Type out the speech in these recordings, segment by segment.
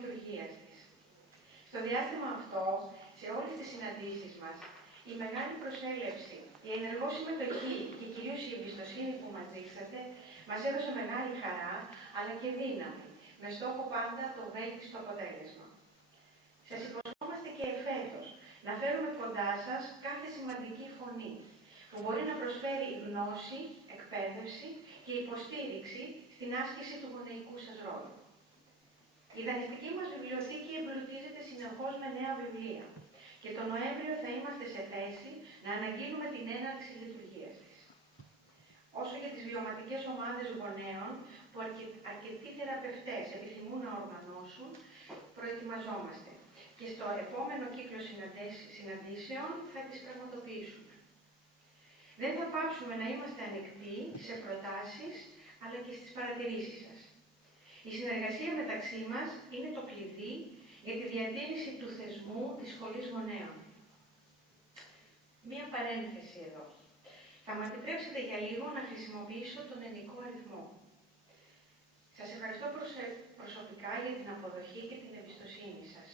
λειτουργίας της. Στο διάστημα αυτό, σε όλες τις συναντήσεις μας, η μεγάλη προσέλευση, η ενεργό συμμετοχή και κυρίως η εμπιστοσύνη που μας δείξατε, μας έδωσε μεγάλη χαρά, αλλά και δύναμη, με στόχο πάντα το βέλτιστο αποτέλεσμα. Σας υποσχόμαστε και εφέτος να φέρουμε κοντά σας κάθε σημαντική φωνή, που μπορεί να προσφέρει γνώση, εκπαίδευση και υποστήριξη στην άσκηση του γονεϊκού σας ρόλου. Η δανειστική μας βιβλιοθήκη εμπλουτίζεται συνεχώς με νέα βιβλία και τον Νοέμβριο θα είμαστε σε θέση να αναγγείλουμε την έναρξη λειτουργίας της. Όσο για τις βιωματικές ομάδες γονέων που αρκετοί θεραπευτές επιθυμούν να οργανώσουν, προετοιμαζόμαστε και στο επόμενο κύκλο συναντήσεων θα τις πραγματοποιήσουμε. Δεν θα πάψουμε να είμαστε ανοιχτοί σε προτάσεις, αλλά και στις παρατηρήσεις σας. Η συνεργασία μεταξύ μας είναι το κλειδί για τη διατήρηση του θεσμού της Σχολής Γονέων. Μία παρένθεση εδώ. Θα μου επιτρέψετε για λίγο να χρησιμοποιήσω τον ενικό αριθμό. Σας ευχαριστώ προσωπικά για την αποδοχή και την εμπιστοσύνη σας.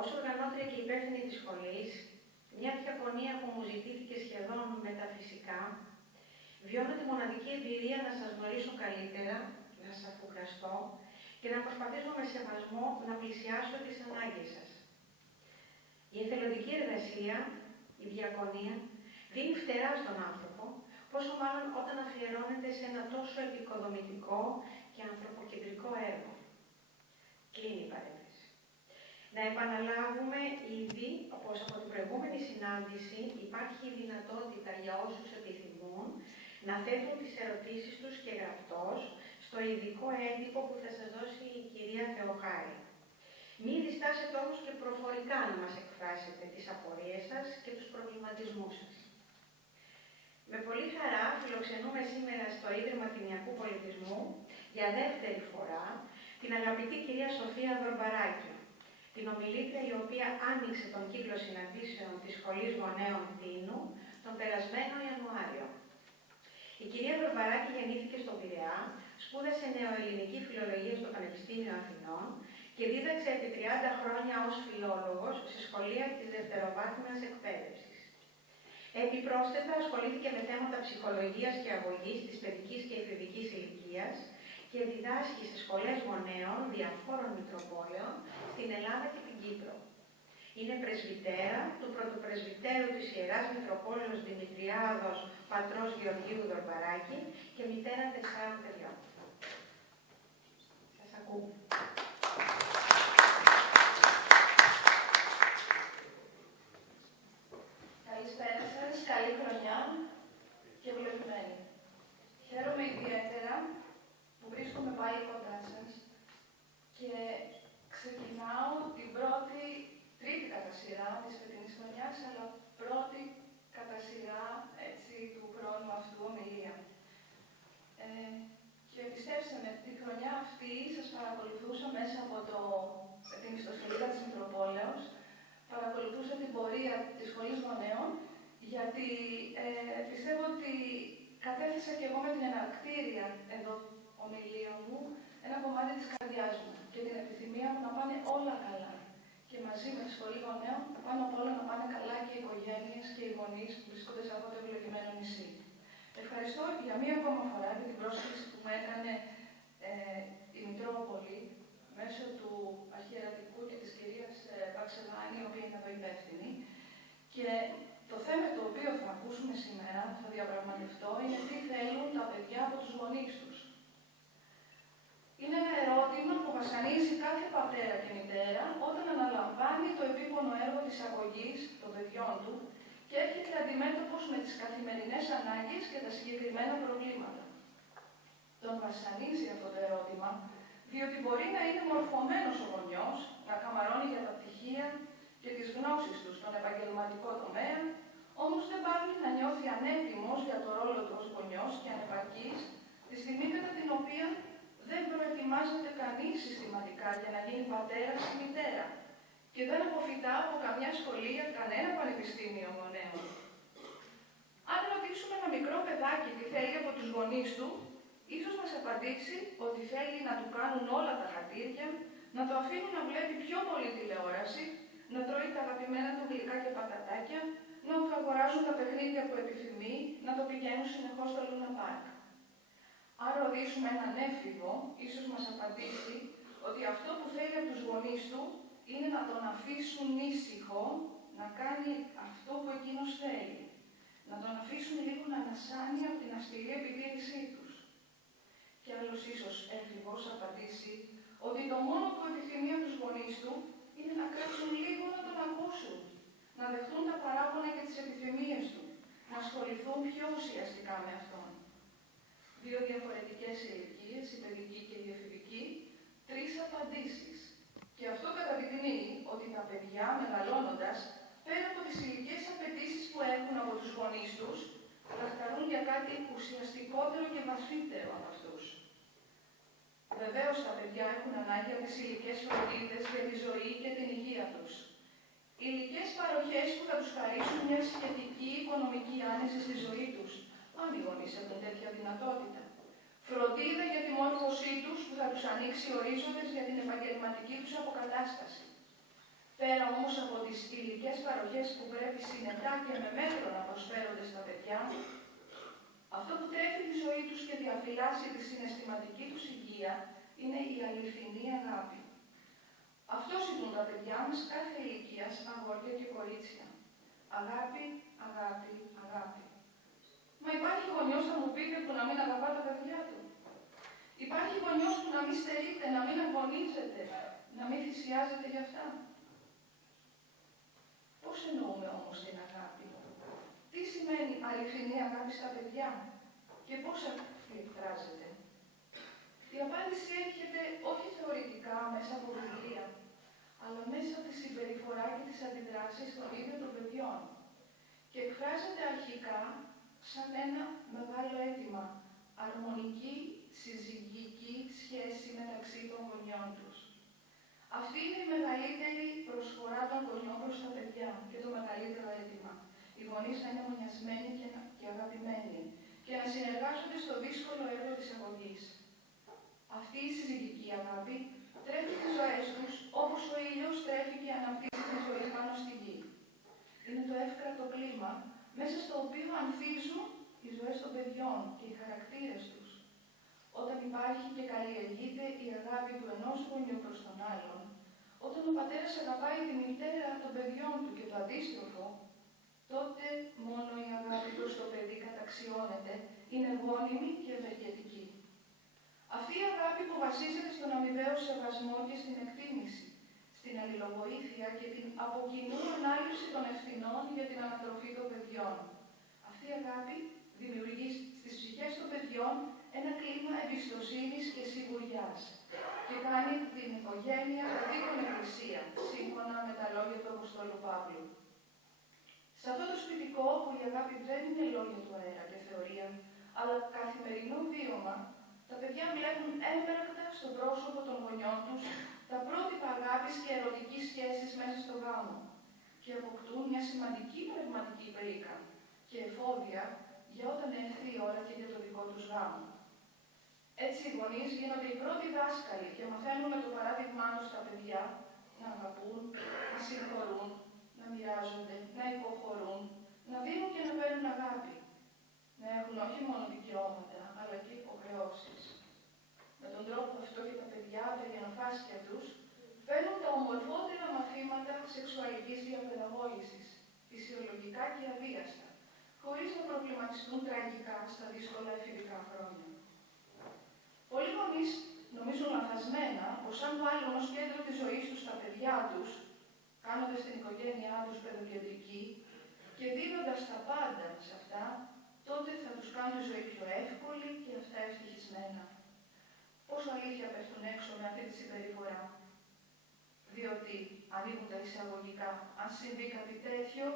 Ως οργανώτρια και υπεύθυνη της σχολής, μια διαφωνία που μου ζητήθηκε σχεδόν μεταφυσικά, βιώνω τη μοναδική εμπειρία να σας γνωρίσω καλύτερα, να σας αφουγκραστώ και να προσπαθήσω με σεβασμό να πλησιάσω τις ανάγκες σας. Η εθελοντική εργασία, η διακονία, δίνει φτερά στον άνθρωπο, πόσο μάλλον όταν αφιερώνεται σε ένα τόσο επικοδομητικό και ανθρωποκεντρικό έργο. Κλείνει η παρένθεση. Να επαναλάβουμε ήδη, όπως από την προηγούμενη συνάντηση, υπάρχει η δυνατότητα για όσους επιθυμούν να θέτουν τις ερωτήσεις τους και γραπτώς στο ειδικό έντυπο που θα σας δώσει η κυρία Θεοχάρη. Μην διστάσετε όμως και προφορικά να μας εκφράσετε τις απορίες σας και τους προβληματισμούς σας. Με πολύ χαρά φιλοξενούμε σήμερα στο Ίδρυμα Τιμιακού Πολιτισμού για δεύτερη φορά την αγαπητή κυρία Σοφία Δορμπαράκη, την ομιλήτρια η οποία άνοιξε τον κύκλο συναντήσεων της Σχολής Γονέων Τίνου τον περασμένο Ιανουάριο. Η κυρία Δορμπαράκη γεννήθηκε στον Πειραιά, σπούδασε νεοελληνική φιλολογία στο Πανεπιστήμιο Αθηνών και δίδαξε επί 30 χρόνια ως φιλόλογος σε σχολεία της δευτεροβάθμιας εκπαίδευσης. Επιπρόσθετα, ασχολήθηκε με θέματα ψυχολογίας και αγωγής της παιδικής και εφηβικής ηλικίας και διδάσκει σε σχολές γονέων διαφόρων μητροπόλεων στην Ελλάδα και την Κύπρο. Είναι πρεσβυτέρα του πρωτοπρεσβυτέρου της Ιεράς Μητροπόλεως Δημητριάδος πατρός Γεωργίου Δορμπαράκη και μητέρα 4 παιδιών. Σας ακούω. Καλησπέρα σας, καλή χρονιά και ευλογημένη. Χαίρομαι ιδιαίτερα που βρίσκομαι πάλι κοντά σας και ξεκινάω την τρίτη κατά σειρά της φετινής χρονιάς, αλλά πρώτη κατά σειρά του χρόνου αυτού ομιλία. Και πιστέψτε με, τη χρονιά αυτή σας παρακολουθούσα μέσα από την ιστοσελίδα της Μητροπόλεως, παρακολουθούσα την πορεία της Σχολής Γονέων, γιατί πιστεύω ότι κατέθεσα και εγώ με την εναρκτήρια εδώ ομιλία μου ένα κομμάτι της καρδιάς μου και την επιθυμία μου να πάνε όλα καλά. Και μαζί με τη Σχολή Γονέων, πάνω απ' όλα να πάνε καλά και οι οικογένειες και οι γονείς που βρίσκονται σε αυτό το ευλογημένο νησί. Ευχαριστώ για μία ακόμα φορά για την πρόσκληση που μου έκανε η Μητρόπολη μέσω του Αρχιερατικού και της κυρίας Παξεβάνη, η οποία είναι εδώ υπεύθυνη. Και το θέμα το οποίο θα ακούσουμε σήμερα, θα διαπραγματευτώ, είναι τι θέλουν τα παιδιά από τους γονείς τους. Είναι ένα ερώτημα που βασανίζει κάθε πατέρα και μητέρα όταν αναλαμβάνει το επίπονο έργο της αγωγής των παιδιών του και έρχεται αντιμέτωπος με τις καθημερινές ανάγκες και τα συγκεκριμένα προβλήματα. Τον βασανίζει αυτό το ερώτημα, διότι μπορεί να είναι μορφωμένος ο γονιός, να καμαρώνει για τα πτυχία και τις γνώσεις του στον επαγγελματικό τομέα, όμως δεν πάβει να νιώθει ανέτοιμος για το ρόλο του ως γονιός και ανεπαρκής, τη στιγμή κατά την οποία δεν προετοιμάζεται κανείς συστηματικά για να γίνει πατέρας ή μητέρα και δεν αποφυτά από καμιά σχολεία, κανένα πανεπιστήμιο γονέων. Αν ρωτήσουμε ένα μικρό παιδάκι τι θέλει από τους γονείς του, ίσως μας απαντήσει ότι θέλει να του κάνουν όλα τα χατήρια, να το αφήνουν να βλέπει πιο πολύ τηλεόραση, να τρώει τα αγαπημένα του γλυκά και πατατάκια, να του αγοράζουν τα παιχνίδια που επιθυμεί, να το πηγαίνουν συνεχώς στο Λούνα Πάρκ. Αν ρωτήσουμε έναν έφηβο, ίσως μας απαντήσει ότι αυτό που θέλει από τους γονείς του είναι να τον αφήσουν ήσυχο, να κάνει αυτό που εκείνος θέλει. Να τον αφήσουν λίγο να ανασάνει από την αυστηρή επιτήρησή τους. Και άλλος ίσως έφηβος απαντήσει ότι το μόνο που επιθυμεί από τους γονείς του είναι να κάτσουν λίγο να τον ακούσουν, να δεχτούν τα παράπονα και τις επιθυμίες του, να ασχοληθούν πιο ουσιαστικά με αυτόν. Δύο διαφορετικές ηλικίες, η παιδική και η εφηβική, τρεις απαντήσεις. Και αυτό καταδεικνύει ότι τα παιδιά μεγαλώνοντας, πέρα από τις ηλικές απαιτήσεις που έχουν από τους γονείς τους, λαχταρούν για κάτι ουσιαστικότερο και βαθύτερο από αυτούς. Βεβαίως τα παιδιά έχουν ανάγκη από τις ηλικές φροντίδες για τη ζωή και την υγεία τους. Ηλικές παροχές που θα τους χαρίσουν μια σχετική οικονομική άνεση στη ζωή τους, αν οι γονείς έχουν τέτοια δυνατότητα. Φροντίδα για τη μόρφωσή τους που θα τους ανοίξει ορίζοντες για την επαγγελματική τους αποκατάσταση. Πέρα όμως από τις υλικές παροχές που πρέπει συνετά και με μέτρο να προσφέρονται στα παιδιά, αυτό που τρέφει τη ζωή τους και διαφυλάσσει τη συναισθηματική τους υγεία είναι η αληθινή αγάπη. Αυτό ζητούν τα παιδιά μας κάθε ηλικίας, αγόρια και κορίτσια. Αγάπη, αγάπη, αγάπη. Μα υπάρχει γονιός, θα μου πείτε, που να μην αγαπά τα παιδιά του. Υπάρχει γονιός που να μην στερείται, να μην αγωνίζεται, να μην θυσιάζεται για αυτά. Πώς εννοούμε όμως την αγάπη? Τι σημαίνει αληθινή αγάπη στα παιδιά και πώς αυτή εκφράζεται? Η απάντηση έρχεται όχι θεωρητικά μέσα από βιβλία, αλλά μέσα από τη συμπεριφορά και τις αντιδράσεις των ίδιων των παιδιών και εκφράζεται αρχικά σαν ένα μεγάλο αίτημα, αρμονική, συζυγική σχέση μεταξύ των γονιών τους. Αυτή είναι η μεγαλύτερη προσφορά των γονιών προς τα παιδιά και το μεγαλύτερο αίτημα. Οι γονείς να είναι μονιασμένοι και αγαπημένοι και να συνεργάζονται στο δύσκολο έργο της αγωγής. Αυτή η συζυγική αγάπη τρέφει τις ζωές τους όπως ο ήλιος τρέφει και αναπτύσσει τη ζωή πάνω στη γη. Είναι το εύκρατο κλίμα μέσα στο οποίο ανθίζουν οι ζωές των παιδιών και οι χαρακτήρες τους. Όταν υπάρχει και καλλιεργείται η αγάπη του ενός γονιού προς τον άλλον, όταν ο πατέρας αγαπάει τη μητέρα των παιδιών του και το αντίστροφο, τότε μόνο η αγάπη προς το παιδί καταξιώνεται, είναι γόνιμη και ευεργετική. Αυτή η αγάπη που βασίζεται στον αμοιβαίο σεβασμό και στην εκτίμηση, στην αλληλοβοήθεια και την από κοινού ανάληψη των ευθυνών για την ανατροφή των παιδιών. Αυτή η αγάπη δημιουργεί στις ψυχές των παιδιών ένα κλίμα εμπιστοσύνης και σιγουριάς και κάνει την οικογένεια κατοίκον εκκλησία, σύμφωνα με τα λόγια του Αποστόλου Παύλου. Σε αυτό το σπιτικό που η αγάπη δεν είναι λόγια του αέρα και θεωρία, αλλά καθημερινό βίωμα, τα παιδιά βλέπουν έμπρακτα στο πρόσωπο των γονιών τους τα πρότυπα αγάπης και ερωτικής σχέσης μέσα στο γάμο και αποκτούν μια σημαντική πνευματική πρίκα και εφόδια για όταν έρθει η ώρα και για το δικό τους γάμο. Έτσι οι γονείς γίνονται οι πρώτοι δάσκαλοι και μαθαίνουν με το παράδειγμά τους τα παιδιά να αγαπούν, να συγχωρούν, να μοιράζονται, να υποχωρούν, να δίνουν και να παίρνουν αγάπη. Να έχουν όχι μόνο δικαιώματα, αλλά και υποχρεώσεις. Με τον τρόπο αυτό και τα παιδιά, τα γενοφάσκια τους, παίρνουν τα ομορφότερα μαθήματα σεξουαλικής διαπαιδαγώγησης, φυσιολογικά και αβίαστα, χωρίς να προβληματιστούν τραγικά στα δύσκολα εφηβικά χρόνια. Πολλοί γονείς νομίζουν λανθασμένα πως αν βάλουν ως κέντρο της ζωής τους τα παιδιά τους, κάνοντας την οικογένειά τους παιδοκεντρική και δίνοντας τα πάντα σε αυτά, τότε θα τους κάνουν τη ζωή πιο εύκολη και αυτά ευτυχισμένα. Πόσο αλήθεια πέφτουν έξω με αυτή τη συμπεριφορά? Διότι, ανοίγουν τα εισαγωγικά, αν συμβεί κάτι τέτοιο,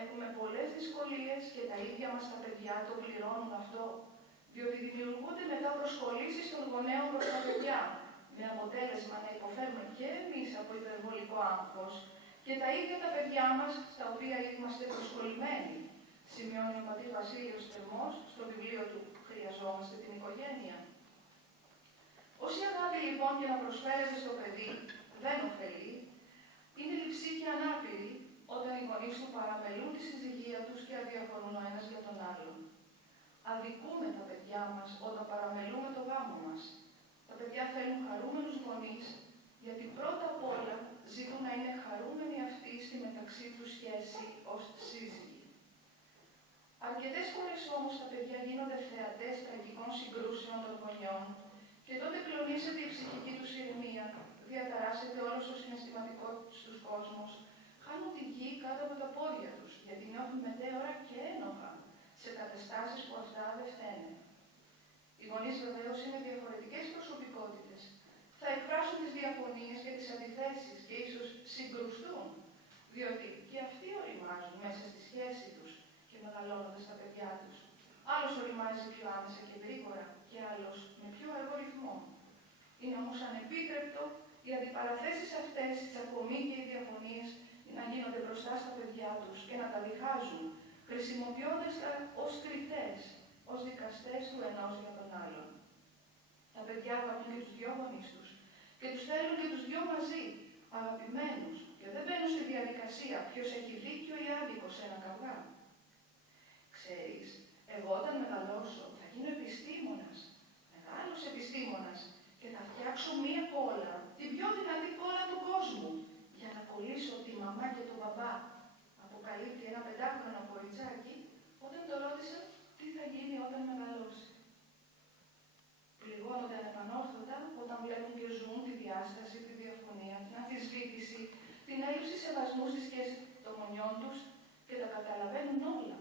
έχουμε πολλές δυσκολίες και τα ίδια μας τα παιδιά το πληρώνουν αυτό, διότι δημιουργούνται μετά προσκολήσεις των γονέων προς τα παιδιά, με αποτέλεσμα να υποφέρουμε και εμείς από υπερβολικό άγχος και τα ίδια τα παιδιά μας, στα οποία είμαστε προσκολλημένοι, σημειώνει ο πατήρ Βασίλειος Θερμός στο βιβλίο του «Χρειαζόμαστε την οικογένεια». Ο Όση αγάπη λοιπόν και να προσφέρεται στο παιδί δεν ωφελεί, είναι λειψοί και ανάπηροι όταν οι γονείς του παραμελούν τη συζυγία τους και αδιαφορούν ο ένας για τον άλλον. Αδικούμε τα παιδιά μας όταν παραμελούμε το γάμο μας. Τα παιδιά θέλουν χαρούμενους γονείς, γιατί πρώτα απ' όλα ζητούν να είναι χαρούμενοι αυτοί στη μεταξύ τους σχέση ως σύζυγοι. Αρκετές φορές όμως τα παιδιά γίνονται θεατές τραγικών συγκρούσεων των γονιών και τότε κλονίζεται η ψυχική τους ηρεμία, διαταράσσεται όλος ο συναισθηματικός τους κόσμος, χάνουν τη γη κάτω από τα πόδια τους, γιατί νιώθουν μετέωρα και ένοχα σε καταστάσεις που αυτά δεν φταίνε. Οι γονείς βεβαίως είναι διαφορετικές προσωπικότητες. Θα εκφράσουν τις διαφωνίες και τις αντιθέσεις και ίσως συγκρουστούν, διότι και αυτοί οριμάζουν μέσα στη σχέση τους και μεγαλώνοντας τα παιδιά τους. Άλλος οριμάζει πιο άμεσα και γρήγορα και άλλος με πιο αργό ρυθμό. Είναι όμως ανεπίτρεπτο οι αντιπαραθέσεις αυτές, οι τσακωμοί και οι διαφωνίες να γίνονται μπροστά στα παιδιά τους και να τα διχάζουν, χρησιμοποιώντας τα ως κριτές, ως δικαστές του ενός για τον άλλον. Τα παιδιά αγαπούν και τους δυο γονείς τους και τους θέλουν και τους δυο μαζί, αγαπημένους, και δεν μπαίνουν στη διαδικασία ποιος έχει δίκιο ή άδικο σε ένα καυγά. Ξέρεις, εγώ όταν μεγαλώσω θα γίνω επιστήμονας, μεγάλος επιστήμονας, και θα φτιάξω μία κόλλα, την πιο δυνατή κόλλα του κόσμου, για να κολλήσω τη μαμά και τον μπαμπά. Αποκαλύπτει ένα 5χρονο κοριτσάκι όταν το ρώτησε τι θα γίνει όταν μεγαλώσει. Πληγώνονται ανεπανόρθωτα όταν βλέπουν και ζουν τη διάσταση, τη διαφωνία, την αμφισβήτηση, την έλλειψη σεβασμού στη σχέση των γονιών τους και τα καταλαβαίνουν όλα,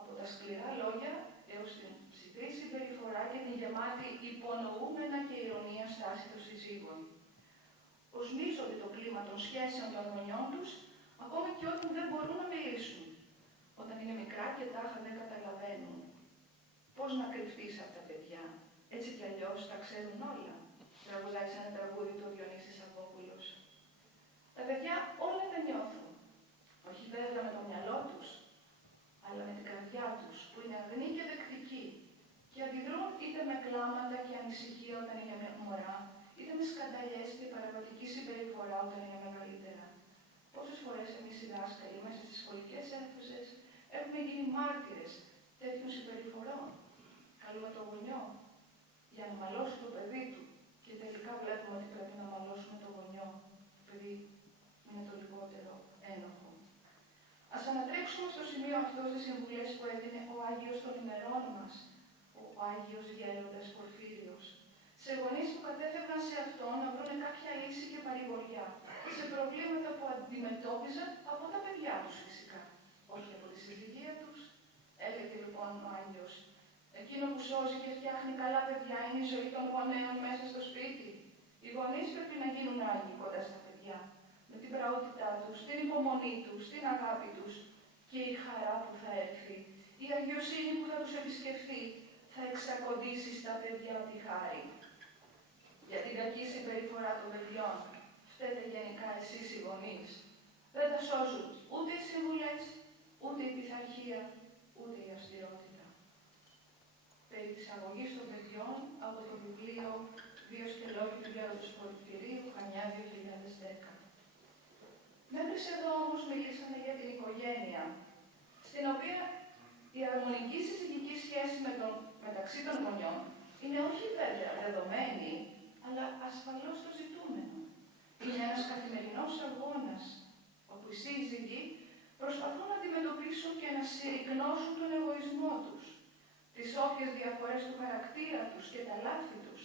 από τα σκληρά λόγια έως την ψυχρή συμπεριφορά και την γεμάτη υπονοούμενα και ηρωνία στάση των συζύγων. Οσμίζονται το κλίμα των σχέσεων των γονιών τους, ακόμα και όταν δεν μπορούν να μιλήσουν. Όταν είναι μικρά και τάχα δεν καταλαβαίνουν. Πώς να κρυφτείς από τα παιδιά, έτσι κι αλλιώς τα ξέρουν όλα. Τραγουδάει σαν ένα τραγούδι του Διονύσης Σαββόπουλος. Τα παιδιά όλα τα νιώθουν. Όχι βέβαια με το μυαλό τους, αλλά με την καρδιά τους, που είναι αγνή και δεκτική, και αντιδρούν είτε με κλάματα και ανησυχία όταν είναι μωρά, είτε με σκανταλιές και παραγωγική συμπεριφορά όταν είναι μεγαλύτερα. Πόσες φορές εμείς οι δάσκαλοι μέσα στις σχολικές αίθουσες έχουμε γίνει μάρτυρες τέτοιων συμπεριφορών. Καλούμε το γονιό για να μαλώσει το παιδί του και τελικά βλέπουμε ότι πρέπει να μαλώσουμε το γονιό, το παιδί είναι το λιγότερο ένοχο. Ας ανατρέξουμε στο σημείο αυτό στις συμβουλές που έδινε ο Άγιος των ημερών μας, ο Άγιος Γέροντας Πορφύριος, σε γονείς που κατέφευγαν σε αυτό να βρουν κάποια λύση και παρηγοριά σε προβλήματα που αντιμετώπιζαν από τα παιδιά τους φυσικά, όχι από τη συζυγία τους. Έλεγε λοιπόν ο Άγιος, εκείνο που σώζει και φτιάχνει καλά παιδιά είναι η ζωή των γονέων μέσα στο σπίτι. Οι γονείς πρέπει να γίνουν άγιοι κοντά στα παιδιά, με την πραότητά τους, την υπομονή τους, την αγάπη τους και η χαρά που θα έρθει, η αγιοσύνη που θα τους επισκεφθεί, θα εξακοντήσει στα παιδιά τη χάρη. Για την κακή συμπεριφορά των παιδιών φταίτε γενικά εσείς οι γονείς. Δεν τα σώζουν ούτε οι συμβουλές, ούτε η πειθαρχία, ούτε η αυστηρότητα. Περί της αγωγής των παιδιών από το βιβλίο «Δύο σκελόγοι του Γέροντος Πορφυρίου», Χανιά 2010. Μέχρι εδώ όμως μιλήσαμε για την οικογένεια, στην οποία η αρμονική συζυγική σχέση μεταξύ των γονιών είναι όχι βέβαια δεδομένη, αλλά ασφαλώς το ζητούμενο. Είναι ένας καθημερινός αγώνας, όπου οι σύζυγοι προσπαθούν να αντιμετωπίσουν και να συρρικνώσουν τον εγωισμό τους, τις όποιες διαφορές του χαρακτήρα τους και τα λάθη τους,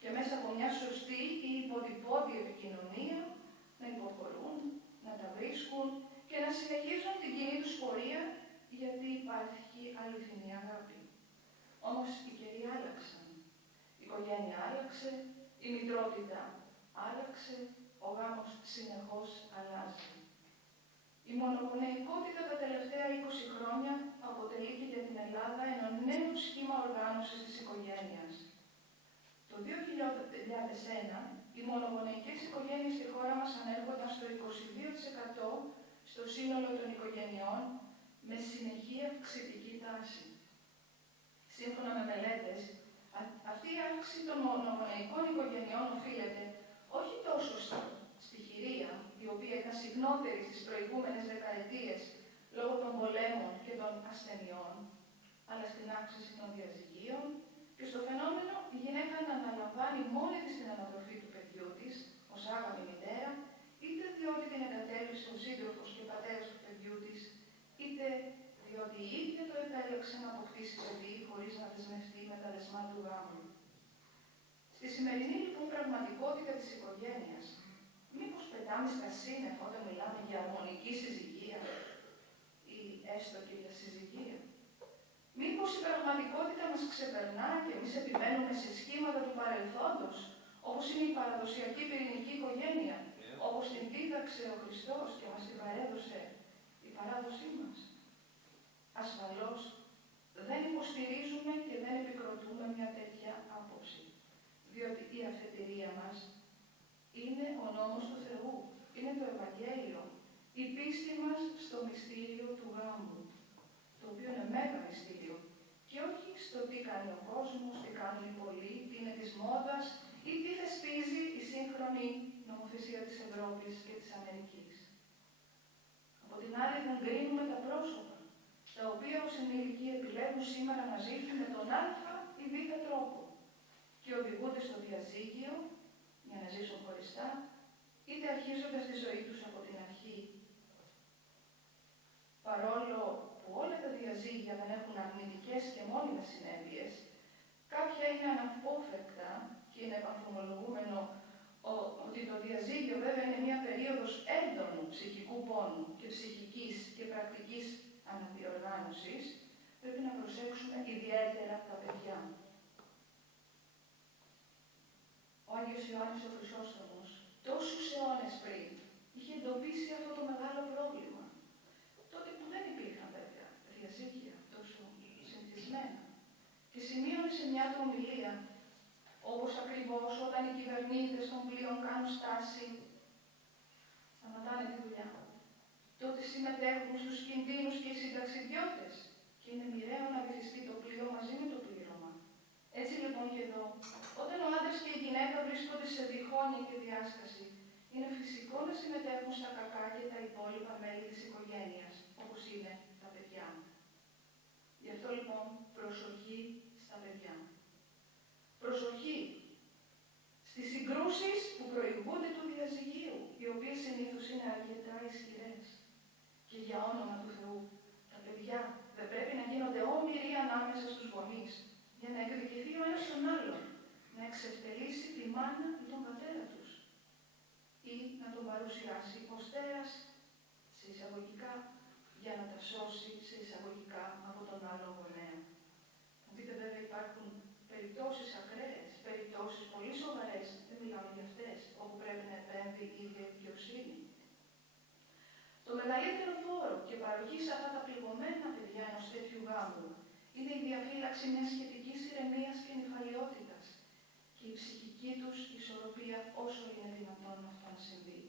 και μέσα από μια σωστή ή υποτυπώδη επικοινωνία να υποχωρούν, να τα βρίσκουν και να συνεχίζουν την κοινή τους πορεία, γιατί υπάρχει αληθινή αγάπη. Όμως οι καιροί άλλαξαν. Η οικογένεια άλλαξε, η μητρότητα άλλαξε, ο γάμος συνεχώς αλλάζει. Η μονογονεϊκότητα τα τελευταία 20 χρόνια αποτελεί και για την Ελλάδα ένα νέο σχήμα οργάνωσης της οικογένειας. Το 2001, οι μονογονεϊκές οικογένειες στη χώρα μας ανέρχονταν στο 22% στο σύνολο των οικογενειών, με συνεχή αυξητική τάση. Σύμφωνα με μελέτες, Αυτή η αύξηση των μονογονεϊκών οικογενειών οφείλεται όχι τόσο στη χειρία, η οποία ήταν συχνότερη στις προηγούμενες δεκαετίες λόγω των πολέμων και των ασθενειών, αλλά στην αύξηση των διαζυγίων και στο φαινόμενο η γυναίκα να αναλαμβάνει μόνη της την ανατροφή του παιδιού της, ως άγαμη μητέρα, είτε διότι την εγκατέλειψε ο σύντροφος και πατέρας του παιδιού της, είτε διότι η ίδια το επέλεξε να αποκτήσει παιδί χωρίς να δεσμευτεί με τα δεσμά του γάμου. Στη σημερινή λοιπόν πραγματικότητα της οικογένειας, μήπως πετάμε στα σύννεφα όταν μιλάμε για αρμονική συζυγία ή έστω και για συζυγία? Μήπως η πραγματικότητα μας ξεπερνά και εμείς επιμένουμε σε σχήματα του παρελθόντος, όπως είναι η παραδοσιακή πυρηνική οικογένεια, όπως την δίδαξε ο Χριστός και μας την παρέδωσε η παράδοσή μας? Ασφαλώς δεν υποστηρίζουμε και δεν επικροτούμε μια τέτοια άποψη, διότι η αφετηρία μας είναι ο νόμος του Θεού, είναι το Ευαγγέλιο, η πίστη μας στο μυστήριο του γάμου, το οποίο είναι μέγα μυστήριο, και όχι στο τι κάνει ο κόσμος, τι κάνουν οι πολλοί, τι είναι της μόδας ή τι θεσπίζει η σύγχρονη νομοθεσία της Ευρώπης και της Αμερικής. Από την άλλη δεν κρίνουμε τα πρόσωπα, τα οποία ως ενήλικοι επιλέγουν σήμερα να ζήσουν με τον α ή β τρόπο και οδηγούνται στο διαζύγιο για να ζήσουν χωριστά, είτε αρχίζοντας τη ζωή τους από την αρχή. Παρόλο που όλα τα διαζύγια δεν έχουν αρνητικές και μόνιμες συνέπειες, κάποια είναι αναπόφευκτα και είναι επανθομολογούμενο ότι το διαζύγιο βέβαια είναι μια περίοδος έντονου ψυχικού πόνου και ψυχικής και πρακτικής αναδιοργάνωσης, πρέπει να προσέξουμε ιδιαίτερα τα παιδιά. Ο Άγιος Ιωάννης ο Χρυσόστομος, τόσους αιώνες πριν, είχε εντοπίσει αυτό το μεγάλο πρόβλημα. Τότε που δεν υπήρχαν βέβαια διαζύγια τόσο συνηθισμένα. Και σημείωνε σε μια του ομιλία, όπως ακριβώς όταν οι κυβερνήτες των πλοίων κάνουν στάση, σταματάνε τη δουλειά. Τότε συμμετέχουν στους κινδύνους και οι συνταξιδιώτες και είναι μοιραίο να βυθιστεί το πλοίο μαζί με το πλήρωμα. Έτσι λοιπόν και εδώ, όταν ο άντρας και η γυναίκα βρίσκονται σε διχόνοια και διάσταση, είναι φυσικό να συμμετέχουν στα κακά και τα υπόλοιπα μέλη της οικογένειας, όπως είναι τα παιδιά. Γι' αυτό λοιπόν προσοχή στα παιδιά. Προσοχή στις συγκρούσεις που προηγούνται του διαζυγίου, οι οποίες συνήθως είναι αρκετά ισχυρές. Και για όνομα του Θεού, τα παιδιά δεν πρέπει να γίνονται όμοιροι ανάμεσα στους γονείς, για να εκδικηθεί ο ένας τον άλλον, να εξευτελίσει τη μάνα ή τον πατέρα τους ή να τον παρουσιάσει ως τέρας σε εισαγωγικά για να τα σώσει σε εισαγωγικά από τον άλλο γονέα. Θα δείτε βέβαια υπάρχουν περιπτώσεις ακραίες, περιπτώσεις πολύ σοβαρές, δεν μιλάμε για αυτές, όπου πρέπει να επέμβει η ίδια δικαιοσύνη. Το μεγαλύτερο φόρο και παροχή σε αυτά τα πληγωμένα παιδιά ενός τέτοιου γάμου είναι η διαφύλαξη μιας σχετικής ηρεμίας και νυφαλιότητας και η ψυχική τους ισορροπία όσο είναι δυνατόν αυτό να συμβεί.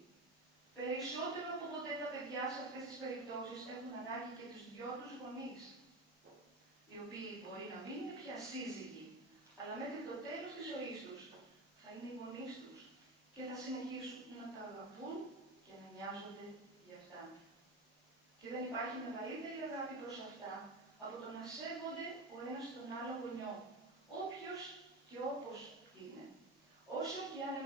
Περισσότερο από ποτέ τα παιδιά σε αυτές τις περιπτώσεις έχουν ανάγκη και τους δυο τους γονείς, οι οποίοι μπορεί να μην είναι πια σύζυγοι, αλλά μέχρι το τέλος της ζωής τους θα είναι οι γονείς τους και θα συνεχίσουν να τα αγαπούν και να νοιάζονται για αυτά. Και δεν υπάρχει μεγαλύτερη αγάπη προς αυτά από το να σέβονται ο ένας τον άλλο γονιό, όποιος και όπως είναι. Όσο και αν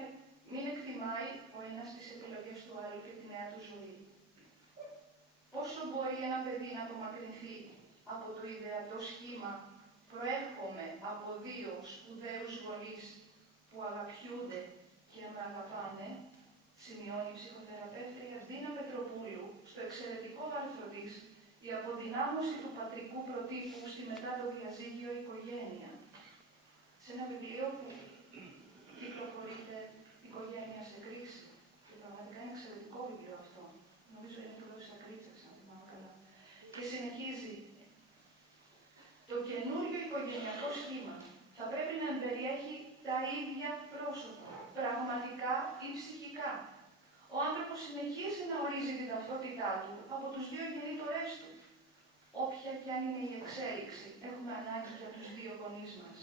μην εκτιμάει ο ένας τις επιλογές του άλλου και τη νέα του ζωή. Πόσο μπορεί ένα παιδί να απομακρυνθεί από το ιδεατό σχήμα «προέρχομαι από δύο σπουδαίους γονείς που αγαπιούνται και με αγαπάνε», σημειώνει η ψυχοθεραπεύτρια Δίνα Πετροπούλου στο εξαιρετικό άρθρο της «Η αποδυνάμωση του πατρικού προτύπου στη μετά το διαζύγιο οικογένεια», σε ένα βιβλίο που κυκλοφορείται «Οικογένεια σε κρίση». Και πραγματικά είναι εξαιρετικό βιβλίο αυτό. Νομίζω είναι το δώσει Ακρίτσας, αν θυμάμαι καλά. Και συνεχίζει. Το καινούριο οικογενειακό σχήμα θα πρέπει να περιέχει τα ίδια πρόσωπα, πραγματικά ή ψυχικά. Ο άνθρωπος συνεχίζει να ορίζει την ταυτότητά του από τους δύο γεννήτωρές του. Όποια και αν είναι η εξέλιξη, έχουμε ανάγκη για τους δύο γονείς μας.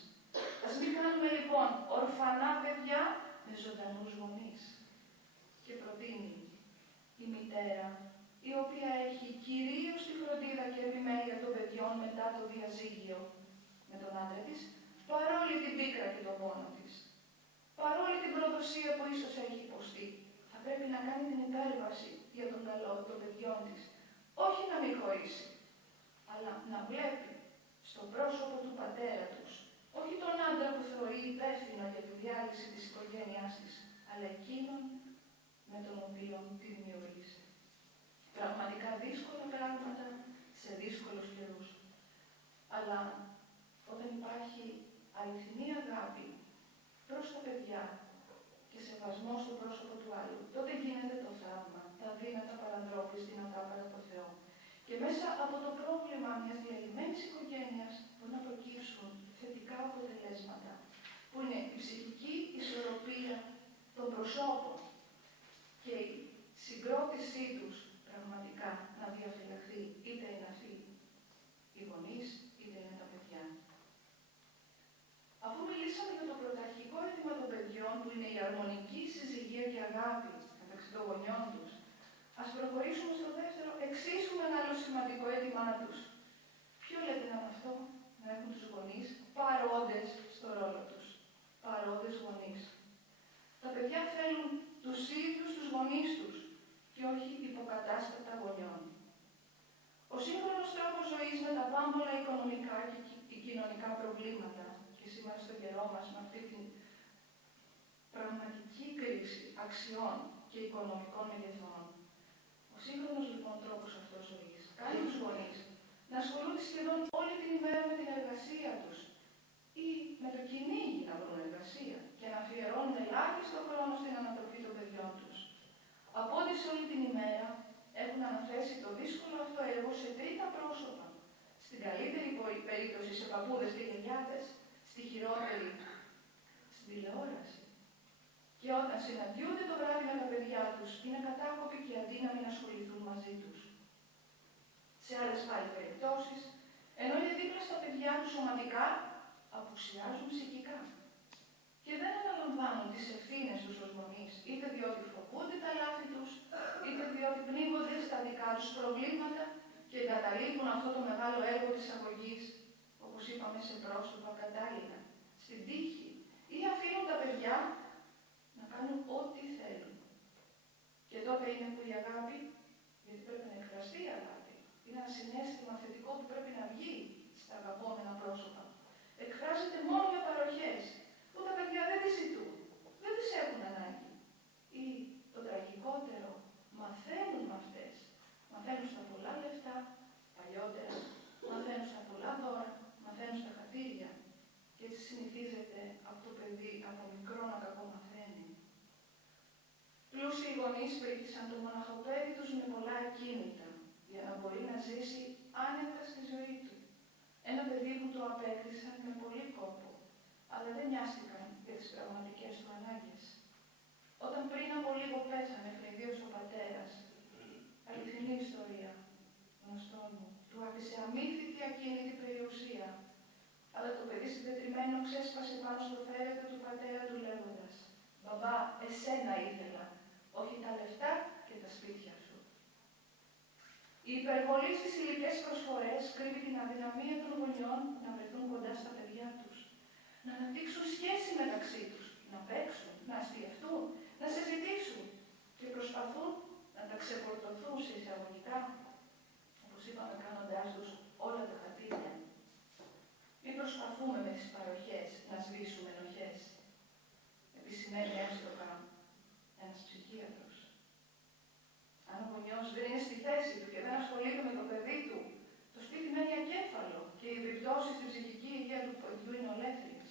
Ας μην κάνουμε λοιπόν ορφανά παιδιά με ζωντανούς γονείς. Και προτείνει η μητέρα, η οποία έχει κυρίως τη φροντίδα και επιμέλεια των παιδιών μετά το διαζύγιο με τον άντρα της, παρόλη την πίκρα και τον πόνο της, παρόλη την προδοσία που ίσως έχει υποστεί, θα πρέπει να κάνει την υπέρβαση για τον καλό των παιδιών της. Όχι να μην χωρίσει, αλλά να βλέπει στο πρόσωπο του πατέρα τους, όχι τον άντρα που θεωρεί υπεύθυνο για τη διάλυση της οικογένειάς της, αλλά εκείνον με τον οποίο τη δημιούργησε. Πραγματικά δύσκολα πράγματα σε δύσκολους καιρούς. Αλλά όταν υπάρχει αληθινή αγάπη προς τα παιδιά και σεβασμό στο πρόσωπο του άλλου, τότε γίνεται το θαύμα, τα αδύνατα παρανθρώπης δυνατά παρά το Θεό. Και μέσα από το πρόβλημα μιας διαλυμένης οικογένειας μπορούν να προκύψουν θετικά αποτελέσματα, που είναι η ψυχική ισορροπία των προσώπων και η συγκρότησή τους πραγματικά να διαφυλαχθεί, είτε είναι αυτοί οι γονείς, είτε είναι τα παιδιά. Αφού μιλήσαμε για το πρωταρχικό αίτημα των παιδιών, που είναι η αρμονική συζυγία και αγάπη μεταξύ των γονιών τους, ας προχωρήσουμε στο δεύτερο, εξίσου μεγάλο σημαντικό αίτημά τους. Ποιο λέτε να είναι αυτό? Να έχουν τους γονείς παρόντες στο ρόλο τους. Παρόντες γονείς. Τα παιδιά θέλουν τους ίδιους τους γονείς τους και όχι υποκατάστατα γονιών. Ο σύγχρονος τρόπος ζωής με τα πάμπολα οικονομικά και κοινωνικά προβλήματα, και σήμερα στον καιρό μας με αυτή την πραγματική κρίση αξιών και οικονομικών μεγεθών, ο σύγχρονος λοιπόν τρόπος αυτός ζωής κάνει τους γονείς να ασχολούνται σχεδόν όλη την ημέρα με την εργασία τους ή με το κυνήγι να βρουν εργασία και να αφιερώνουν ελάχιστο χρόνο στην ανατροφή των παιδιών τους. Από ό,τι σε όλη την ημέρα έχουν αναθέσει το δύσκολο αυτό έργο σε τρίτα πρόσωπα. Στην καλύτερη περίπτωση σε παππούδες και γιαγιάδες, στη χειρότερη στην τηλεόραση. Και όταν συναντιούνται το βράδυ με τα παιδιά τους, είναι κατάκοποι και αδύναμοι να ασχοληθούν μαζί τους. Σε άλλες πάλι περιπτώσεις, ενώ είναι δίπλα στα παιδιά τους σωματικά, απουσιάζουν ψυχικά. Και δεν αναλαμβάνουν τις ευθύνες τους ως γονείς, είτε διότι φοβούνται τα λάθη τους, είτε διότι πνίγονται στα δικά τους προβλήματα και εγκαταλείπουν αυτό το μεγάλο έργο της αγωγής, όπως είπαμε, σε πρόσωπα κατάλληλα, στην τύχη, ή αφήνουν τα παιδιά να κάνουν ό,τι θέλουν. Και τότε είναι που η αγάπη, γιατί πρέπει να εκφραστεί η αγάπη, είναι ένα συναίσθημα θετικό που πρέπει να βγει στα αγαπόμενα πρόσωπα. Εκφράζεται μόνο με παροχές, που τα παιδιά δεν τις ζητούν, δεν τις έχουν ανάγκη. Ή το τραγικότερο, μαθαίνουν με αυτές. Μαθαίνουν στα πολλά λεφτά, παλιότερα, μαθαίνουν στα πολλά δώρα, μαθαίνουν στα χατήρια. Και έτσι συνηθίζεται από το παιδί από μικρό να κακομαθαίνει. Πλούσιοι γονείς πήρξαν το μοναχοπέδι τους με πολλά ακίνητα, για να μπορεί να ζήσει άνετα στη ζωή του. Ένα παιδί που το απέκτησαν με πολύ κόπο, αλλά δεν νοιάστηκαν για τις πραγματικές του ανάγκες. Όταν πριν από λίγο πέθανε ευνηδίως ο πατέρας, αληθινή ιστορία, γνωστό μου, του άφησε αμύθιτη ακίνητη περιουσία, αλλά το παιδί συντετριμένο ξέσπασε πάνω στο φέρετο του πατέρα του λέγοντας «Μπαμπά, εσένα ήθελα, όχι τα λεφτά και τα σπίτια σου». Η υπερβολή στις υλικές προσφορές κρύβει την αδυναμία των γονιών να βρεθούν κοντά στα παιδιά τους, να αναπτύξουν σχέση μεταξύ τους, να παίξουν, να αστιευτούν, να συζητήσουν και προσπαθούν να τα ξεφορτωθούν σε εισαγωγικά, όπως είπαμε, κάνοντάς τους όλα τα χατήρια. Μην προσπαθούμε με τις παροχές να σβήσουμε ενοχές, επισημαίνει εύστοχα ένας ψυχίατρος. Αν ο γονιός δεν είναι στη θέση του και δεν ασχολείται με το παιδί του, το σπίτι μένει ακέφαλο και οι επιπτώσεις στην ψυχική υγεία του παιδιού είναι ολέθριες.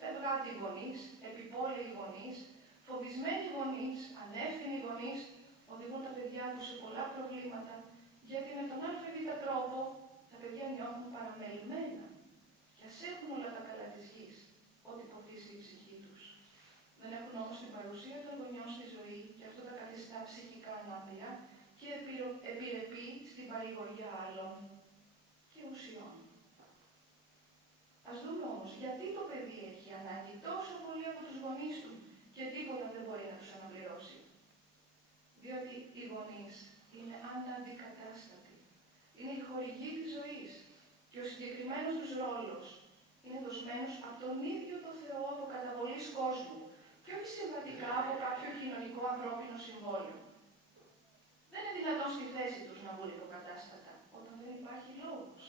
Περγάτοι γονείς, επιπόλαιοι γονείς, φοβισμένοι γονείς, ανεύθυνοι γονείς οδηγούν τα παιδιά τους σε πολλά προβλήματα, γιατί με τον ΑΒ τρόπο τα παιδιά νιώθουν παραμελημένα. Και ας έχουν όλα τα καλά της γης, ό,τι ποθήσει η ψυχή τους. Δεν έχουν όμως την παρουσία των γονιών στη ζωή και αυτό τα καθιστά ψυχικά ανάπηρα και επιρρεπεί στην παρηγοριά άλλων και ουσιών. Ας δούμε όμως γιατί το παιδί έχει ανάγκη τόσο πολύ από τους γονείς του και τίποτα δεν μπορεί να τους αναπληρώσει. Διότι οι γονείς είναι αναντικατάστατοι. Είναι οι χορηγοί της ζωής και ο συγκεκριμένος τους ρόλος είναι δοσμένος από τον ίδιο το Θεό από καταβολής κόσμου και όχι συμβατικά από κάποιο κοινωνικό ανθρώπινο συμβόλαιο. Δεν είναι δυνατόν στη θέση τους να βγουν υποκατάστατα όταν δεν υπάρχει λόγος.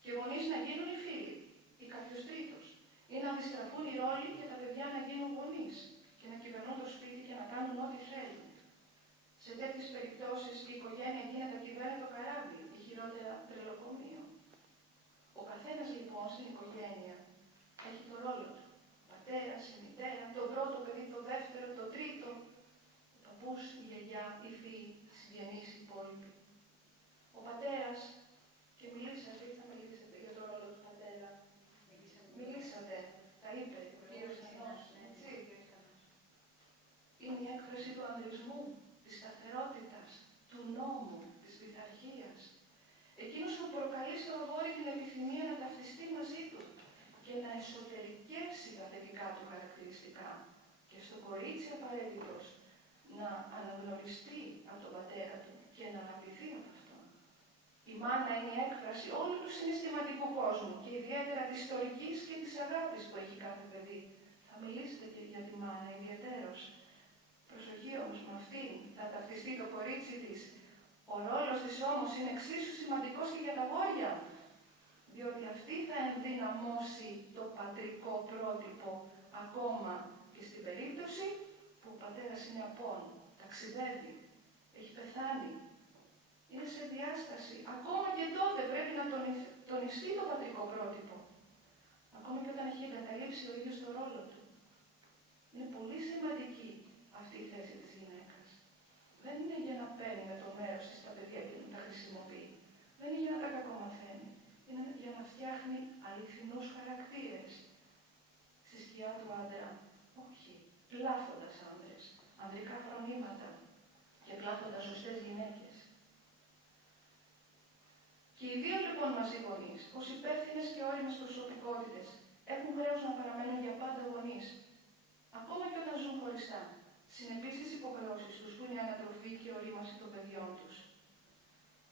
Και οι γονείς να γίνουν οι φίλοι ή κάποιος τρίτος, ή να αντιστραφούν οι ρόλοι και τα παιδιά να γίνουν γονείς και να κυβερνούν το σπίτι και να κάνουν ό,τι θέλουν. Σε τέτοιες περιπτώσεις η οικογένεια γίνεται κυβέρνητο καράβι ή χειρότερα τρελοκομείο. Ο καθένας λοιπόν στην οικογένεια έχει το ρόλο του. Ο πατέρας, η μητέρα, το πρώτο παιδί, το δεύτερο, το τρίτο, ο παππούς, η γιαγιά, οι φίλοι, οι συγγενείς, οι υπόλοιποι. Ο πατέρας, και μιλήσατε ή θα μιλήσετε για το ρόλο του πατέρα. Μιλήσατε, τα είπε ο κύριος Στανός, έτσι. Είναι η έκφραση του ανδρισμού, της σταθερότητας, του νόμου, της πειθαρχίας. Εκείνος που προκαλεί στο αγόρι την επιθυμία να ταυτιστεί μαζί του και να εσωτερικεύσει τα θετικά του χαρακτηριστικά και στο κορίτσι απαραίτητος να αναγνωριστεί από τον πατέρα του και να αγαπηθεί από αυτόν. Η μάνα είναι η έκφραση όλου του συναισθηματικού κόσμου και ιδιαίτερα της ιστορικής και της αγάπης που έχει κάθε παιδί. Θα μιλήσετε και για τη μάνα ιδιαιτέρως. Προσοχή όμως με αυτήν, θα ταυτιστεί το κορίτσι της. Ο ρόλος της όμως είναι εξίσου σημαντικός και για τα αγόρια, διότι αυτή θα ενδυναμώσει το πατρικό πρότυπο ακόμα και στην περίπτωση που ο πατέρας είναι απόν, ταξιδεύει, έχει πεθάνει, είναι σε διάσταση. Ακόμα και τότε πρέπει να τονιστεί το πατρικό πρότυπο, ακόμα και όταν έχει εγκαταλείψει ο ίδιος το ρόλο του. Είναι πολύ σημαντική αυτή η θέση της γυναίκας. Δεν είναι για να παίρνει με το μέρος της τα παιδιά και να τα χρησιμοποιεί. Δεν είναι για να τα κακομαθαίνει. Είναι για να φτιάχνει αληθινούς χαρακτήρες. Στη σκιά του άντρα, όχι, πλάθοντας άντρες, ανδρικά φρονήματα και πλάθοντας σωστές γυναίκες. Και οι δύο λοιπόν μαζί γονείς, ως υπεύθυνες και όριμες προσωπικότητες, έχουν χρέος να παραμένουν για πάντα γονείς, ακόμα και όταν ζουν χωριστά, συνεπείς στις υποχρεώσεις τους που είναι η ανατροφή και η ορίμαση των παιδιών τους.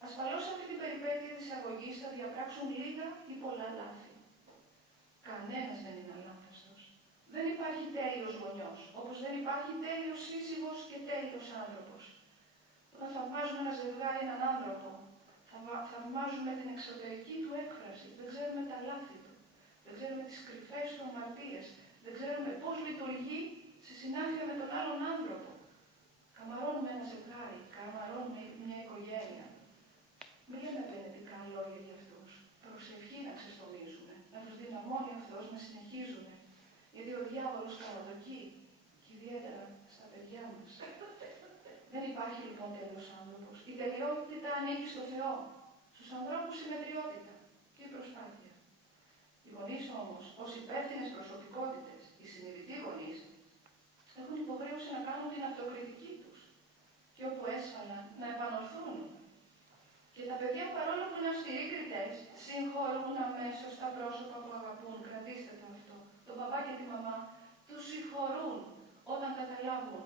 Ασφαλώς σε αυτή την περιπέτεια της αγωγής θα διαπράξουν λίγα ή πολλά λάθη. Κανένας δεν είναι αλάνθαστος. Δεν υπάρχει τέλειος γονιός, όπως δεν υπάρχει τέλειος σύζυγος και τέλειος άνθρωπος. Όταν θαυμάζουμε ένα ζευγάρι, έναν άνθρωπο, θαυμάζουμε την εξωτερική του έκφραση. Δεν ξέρουμε τα λάθη του. Δεν ξέρουμε τις κρυφές του αμαρτίες. Δεν ξέρουμε πώς λειτουργεί σε συνάφεια με τον άλλον άνθρωπο. Καμαρώνουμε ένα ζευγάρι, καμαρώνουμε μια οικογένεια. Μην λέμε επενδυτικά λόγια για αυτούς. Προσευχή να ξεστομίζουμε, να τους δυναμώνει αυτός να συνεχίζουν. Γιατί ο διάβολος παραδοκεί, και ιδιαίτερα στα παιδιά μας. Δεν υπάρχει λοιπόν τέλειος άνθρωπος. Η τελειότητα ανήκει στο Θεό. Στους ανθρώπους η μετριότητα και η προσπάθεια. Οι γονείς όμως, ως υπεύθυνες προσωπικότητες, οι συνειδητοί γονείς, έχουν υποχρέωση να κάνουν την αυτοκριτική τους και όπου έσφαλαν να επανορθούν. Και τα παιδιά, παρόλο που είναι αυστηροί κριτές, συγχωρούν αμέσως τα πρόσωπα που αγαπούν. Κρατήστε το αυτό. Τον παπά και τη μαμά τους συγχωρούν όταν καταλάβουν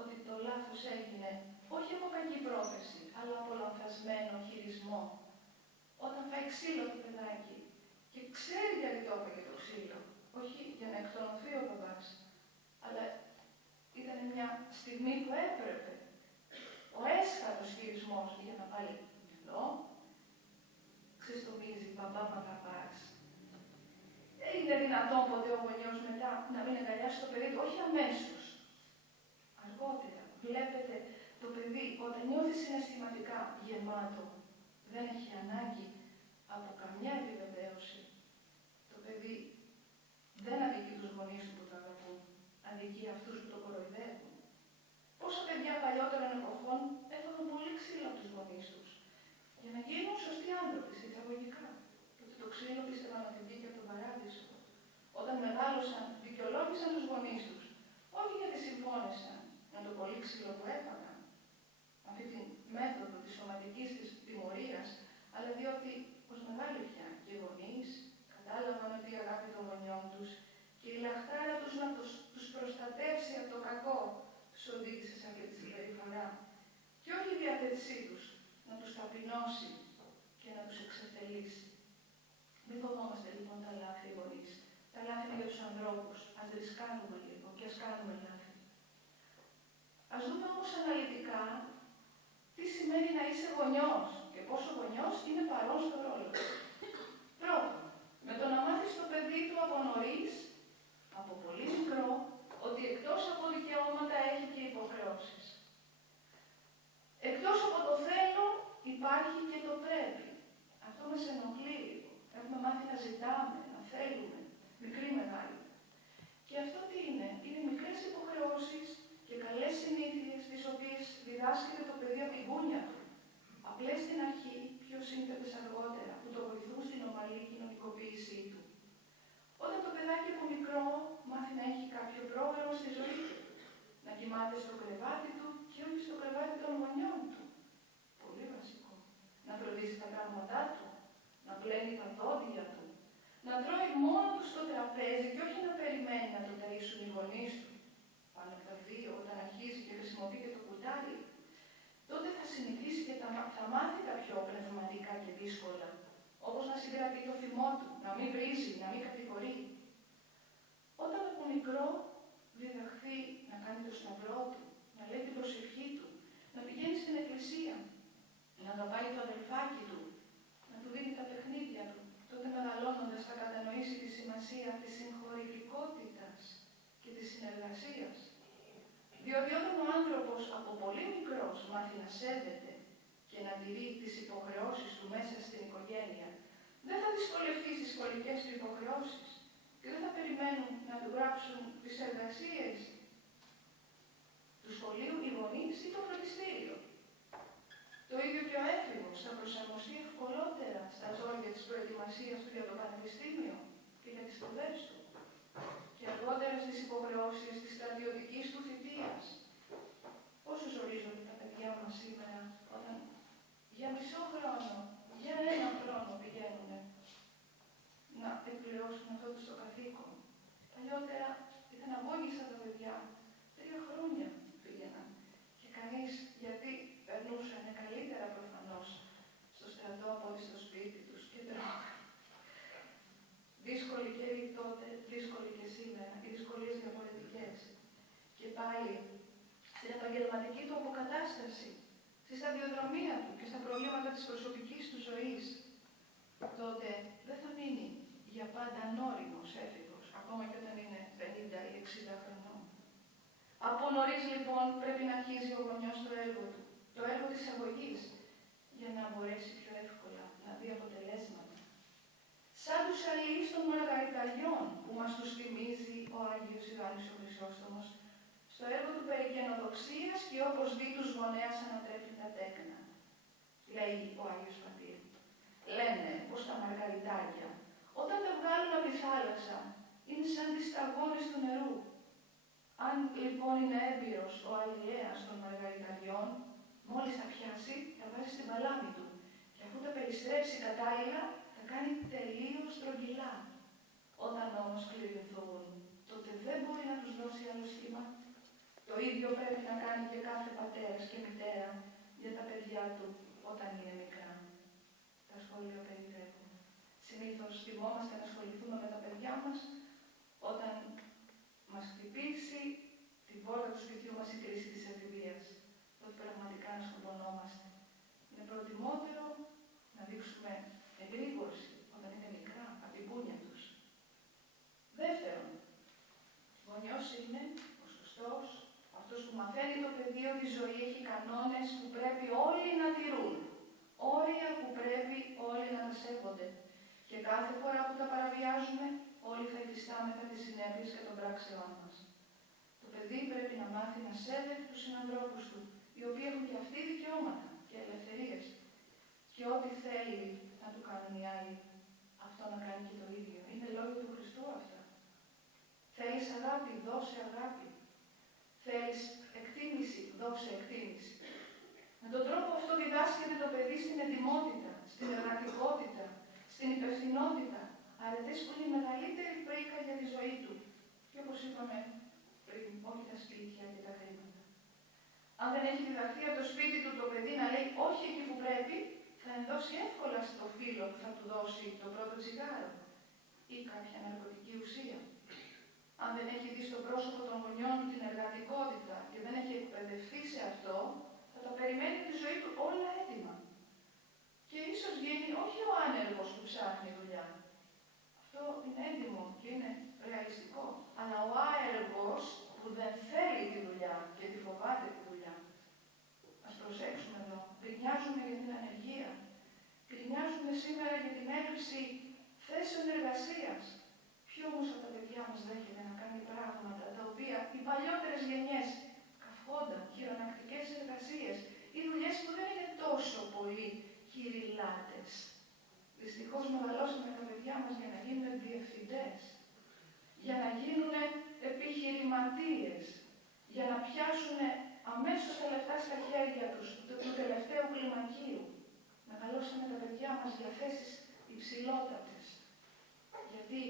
ότι το λάθος έγινε όχι από κακή πρόθεση, αλλά από λανθασμένο χειρισμό. Όταν φάει ξύλο το παιδάκι και ξέρει γιατί το έφαγε το ξύλο, όχι για να εκτονωθεί ο μπαμπάς, αλλά ήταν μια στιγμή που έπρεπε. Ο έσχατος χειρισμός για να πάλι μυαλό, ξεστομίζει μπαμπά μ' αγαπάς. Δεν είναι δυνατόν ποτέ ο γονιός μετά να μην αγκαλιάσει το παιδί του, όχι αμέσως. Αργότερα, βλέπετε το παιδί όταν νιώθει συναισθηματικά γεμάτο, δεν έχει ανάγκη από καμιά επιβεβαίωση. Το παιδί δεν αδικεί τους γονείς του που το αγαπούν, αδικεί αυτούς που το κοροϊδεύουν. Πόσα παιδιά παλιότερων εποχών έφαγαν πολύ ξύλο από τους γονείς τους για να γίνουν σωστοί άνθρωποι, εισαγωγικά. Ότι το ξύλο πίστευαν ότι βγήκε από τον παράδεισο. Όταν μεγάλωσαν, δικαιολόγησαν τους γονείς τους. Όχι γιατί συμφώνησαν με το πολύ ξύλο που έφαγαν, αυτή τη μέθοδο της σωματικής της τιμωρίας, αλλά διότι ως μεγάλη πια και οι γονείς κατάλαβαν ότι η αγάπη των γονιών και η λαχτάρα τους να τους προστατεύσει από το κακό τους οδήγησε σε αυτή τη συμπεριφορά και όχι η διάθεσή τους να τους ταπεινώσει και να τους εξευτελίσει. Μην φοβόμαστε λοιπόν τα λάθη οι γονείς. Τα λάθη είναι για τους ανθρώπους. Ας ρισκάρουμε λίγο και ας κάνουμε λάθη. Ας δούμε όμως αναλυτικά τι σημαίνει να είσαι γονιός και πόσο γονιός είναι παρόν στο ρόλο. Πρώτον, με το να μάθεις το παιδί του από νωρίς, από πολύ μικρό, ότι εκτός από δικαιώματα έχει και υποχρεώσεις. Εκτός από το θέλω υπάρχει και το πρέπει. Αυτό μας ενοχλεί λίγο. Έχουμε μάθει να ζητάμε, να θέλουμε, μικρή μεγάλη. Και αυτό τι είναι? Είναι μικρές υποχρεώσεις και καλές συνήθειες, τις οποίες διδάσκεται το παιδί από την κούνια του. Απλές στην αρχή, πιο σύνθετες αργότερα, που το βοηθούν στην ομαλή κοινωνικοποίησή του. Όταν το παιδάκι από μικρό μάθει να έχει κάποιο πρόγραμμα στη ζωή του, να κοιμάται στο κρεβάτι του και όχι στο κρεβάτι των γονιών του. Πολύ βασικό. Να φροντίζει τα πράγματά του, να πλένει τα δόντια του, να τρώει μόνο του στο τραπέζι και όχι να περιμένει να το ταΐσουν οι γονείς του. Πάνω από τα 2, όταν αρχίζει και χρησιμοποιεί και το κουτάλι, τότε θα συνηθίσει και θα μάθει τα πιο πνευματικά και δύσκολα. Όπως να συγκρατεί το θυμό του, να μην βρίζει, να μην κατηγορεί. Όταν από μικρό διδαχθεί να κάνει το σταυρό του, να λέει την προσευχή του, να πηγαίνει στην εκκλησία, να αγαπάει το αδελφάκι του, να του δίνει τα παιχνίδια του, τότε μεγαλώνοντας θα κατανοήσει τη σημασία της συγχωρητικότητας και της συνεργασίας. Διότι όταν ο άνθρωπος από πολύ μικρός μάθει να σέβεται και να τηρεί τις υποχρεώσεις του μέσα στην οικογένεια, δεν θα δυσκολευτεί στις σχολικές του υποχρεώσεις και δεν θα περιμένουν να του γράψουν τις εργασίες του σχολείου οι γονείς ή το φροντιστήριο. Το ίδιο και ο έφηβος θα προσαρμοστεί ευκολότερα στα ζόρια της προετοιμασίας του για το πανεπιστήμιο και για τις σπουδές του και αργότερα στις υποχρεώσεις της στρατιωτικής του θητείας. Πόσο ζορίζονται τα παιδιά μας σήμερα όταν για μισό χρόνο, για 1 χρόνο πηγαίνουν να εκπληρώσουν αυτό το καθήκον. Παλιότερα ήταν αγώνιστα τα παιδιά. 3 χρόνια πήγαιναν. Και κανείς, γιατί περνούσαν καλύτερα προφανώς στο στρατό από ό,τι στο σπίτι τους και τρώγαν. Δύσκολοι καιροί τότε, δύσκολοι και σήμερα, οι δυσκολίες διαφορετικές. Και πάλι στην επαγγελματική του αποκατάσταση, στη σταδιοδρομία του και στα προβλήματα της προσωπικής του ζωής, τότε δεν θα μείνει για πάντα ανώριμος έφηβος, ακόμα και όταν είναι 50 ή 60 χρονών. Από νωρίς λοιπόν πρέπει να αρχίζει ο γονιός το έργο του, το έργο της αγωγής, για να μπορέσει πιο εύκολα να δει αποτελέσματα. Σαν τους αλληλείς των Μαργαριταριών που μας τους θυμίζει ο Άγιος Ιωάννης ο Χρυσόστομος, στο έργο του περί γενοδοξίας και όπως δει τους γονέας ανατρέφει τα τέκνα, λέει ο Άγιος Πατήρ. Λένε πως τα μαργαριτάρια, όταν τα βγάλουν από τη θάλασσα, είναι σαν τις σταγόνες του νερού. Αν λοιπόν είναι έμπειρος ο αλληλέας των μαργαριταριών, μόλις τα πιάσει, τα βάζει στην παλάμη του και αφού τα περιστρέψει κατάλληλα, τα κάνει τελείως στρογγυλά. Όταν όμως κλειδωθούν, τότε δεν μπορεί να τους δώσει άλλο σχήμα. Το ίδιο πρέπει να κάνει και κάθε πατέρας και μητέρα για τα παιδιά του όταν είναι μικρά. Τα σχόλια περιτρέπουν. Συνήθως θυμόμαστε να ασχοληθούμε με τα παιδιά μας όταν μας χτυπήσει την πόρτα του σπιτιού μας η κρίση της εφηβείας. Τότε πραγματικά να σκουπωνόμαστε. Είναι προτιμότερο να δείξουμε εγρήγορση όταν είναι μικρά, από την κούνια τους. Δεύτερον, γονιός είναι ο σωστός, αυτός που μαθαίνει το παιδί ότι η ζωή έχει κανόνες που πρέπει όλοι να τηρούν. Όρια που πρέπει όλοι να τα σέβονται. Και κάθε φορά που τα παραβιάζουμε, όλοι θα υφιστάμεθα τις συνέπειες και των πράξεών μας. Το παιδί πρέπει να μάθει να σέβεται τους συνανθρώπους του, οι οποίοι έχουν και αυτοί δικαιώματα και ελευθερίες. Και ό,τι θέλει να του κάνουν οι άλλοι, αυτό να κάνει και το ίδιο. Είναι λόγια του Χριστού αυτά. Θέλεις αγάπη, δώσε αγάπη. Θέλεις εκτίμηση, δώσε εκτίμηση. Με τον τρόπο αυτό διδάσκεται το παιδί στην ετοιμότητα, στην εργατικότητα, στην υπευθυνότητα, αρετές που είναι η μεγαλύτερη πρίκα για τη ζωή του Και όπως είπαμε πριν, όχι τα σπίτια και τα χρήματα. Αν δεν έχει διδαχθεί από το σπίτι του το παιδί να λέει όχι εκεί που πρέπει, θα ενδώσει εύκολα στο φίλο που θα του δώσει το πρώτο τσιγάρο ή κάποια ναρκωτική ουσία. Αν δεν έχει δει στο πρόσωπο των γονιών του την εργατικότητα και δεν έχει εκπαιδευτεί σε αυτό, θα τα περιμένει τη ζωή του όλα έτοιμα. Και ίσως γίνει όχι ο άνεργος που ψάχνει δουλειά. Αυτό είναι έντιμο και είναι ρεαλιστικό. Αλλά ο άεργος που δεν θέλει τη δουλειά και τη φοβάται τη δουλειά. Ας προσέξουμε εδώ. Γκρινιάζουμε για την ανεργία. Γκρινιάζουμε σήμερα για την έλλειψη θέσεων εργασίας. Ποιο όμως από τα παιδιά μας δέχεται να κάνει πράγματα τα οποία οι παλιότερες γενιές καυχόνταν, χειρονακτικές εργασίες ή δουλειές που δεν είναι τόσο πολύ κυριλάτες. Δυστυχώς μεγαλώσαμε τα παιδιά μας για να γίνουν διευθυντές, για να γίνουν επιχειρηματίες, για να πιάσουν αμέσως τα λεφτά στα χέρια τους του τελευταίου κλιμακίου. Μεγαλώσαμε τα παιδιά μας για θέσεις υψηλότατες. Γιατί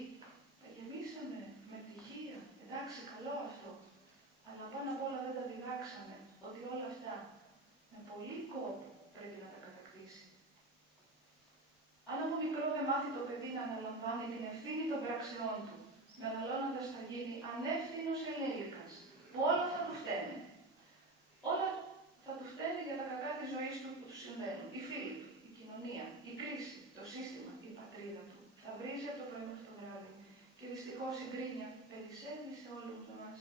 τα γεμίσαμε με πτυχία. Εντάξει, καλό αυτό. Αλλά πάνω απ' όλα δεν τα διδάξαμε ότι όλα αυτά με πολύ κόπο πρέπει να τα κατακτήσει. Αν από μικρό δεν μάθει το παιδί να αναλαμβάνει την ευθύνη των πράξεών του, μεγαλώνοντας θα γίνει ανεύθυνος ενήλικας, που όλα θα του φταίνε. Όλα θα του φταίνε για τα κακά της ζωής του που του συμβαίνουν. Οι φίλοι του, η κοινωνία, η κρίση, το σύστημα, η πατρίδα του. Θα βρίζει από το πρωί μέχρι το βράδυ. Και δυστυχώς η γκρίνια περισσεύει σε όλους μας,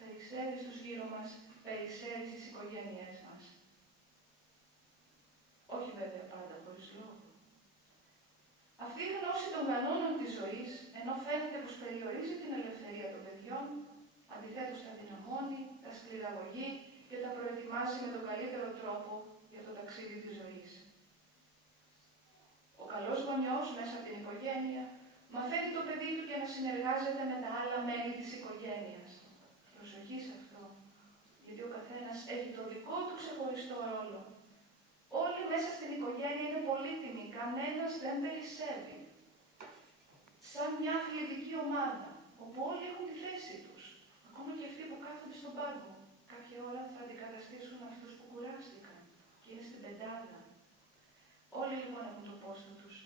περισσεύει στους γύρω μας, περισσεύει στις οικογένειές μας. Όχι βέβαια πάντα χωρίς λόγο. Αυτή η γνώση των κανόνων της ζωής, ενώ φαίνεται πως περιορίζει την ελευθερία των παιδιών, αντιθέτως τα δυναμώνει, τα σκληραγωγεί και τα προετοιμάζει με τον καλύτερο τρόπο για το ταξίδι της ζωής. Ο καλός γονιός μέσα από την οικογένεια μαθαίνει το παιδί του και να συνεργάζεται με τα άλλα μέλη της οικογένειας. Προσοχή σε αυτό, γιατί ο καθένας έχει το δικό του ξεχωριστό ρόλο. Όλοι μέσα στην οικογένεια είναι πολύτιμοι, κανένας δεν περισσεύει. Σαν μια αθλητική ομάδα, όπου όλοι έχουν τη θέση τους. Ακόμα και αυτοί που κάθονται στον πάγκο. Κάποια ώρα θα αντικαταστήσουν αυτούς που κουράστηκαν και είναι στην πεντάδα. Όλοι λοιπόν έχουν το πόστο τους.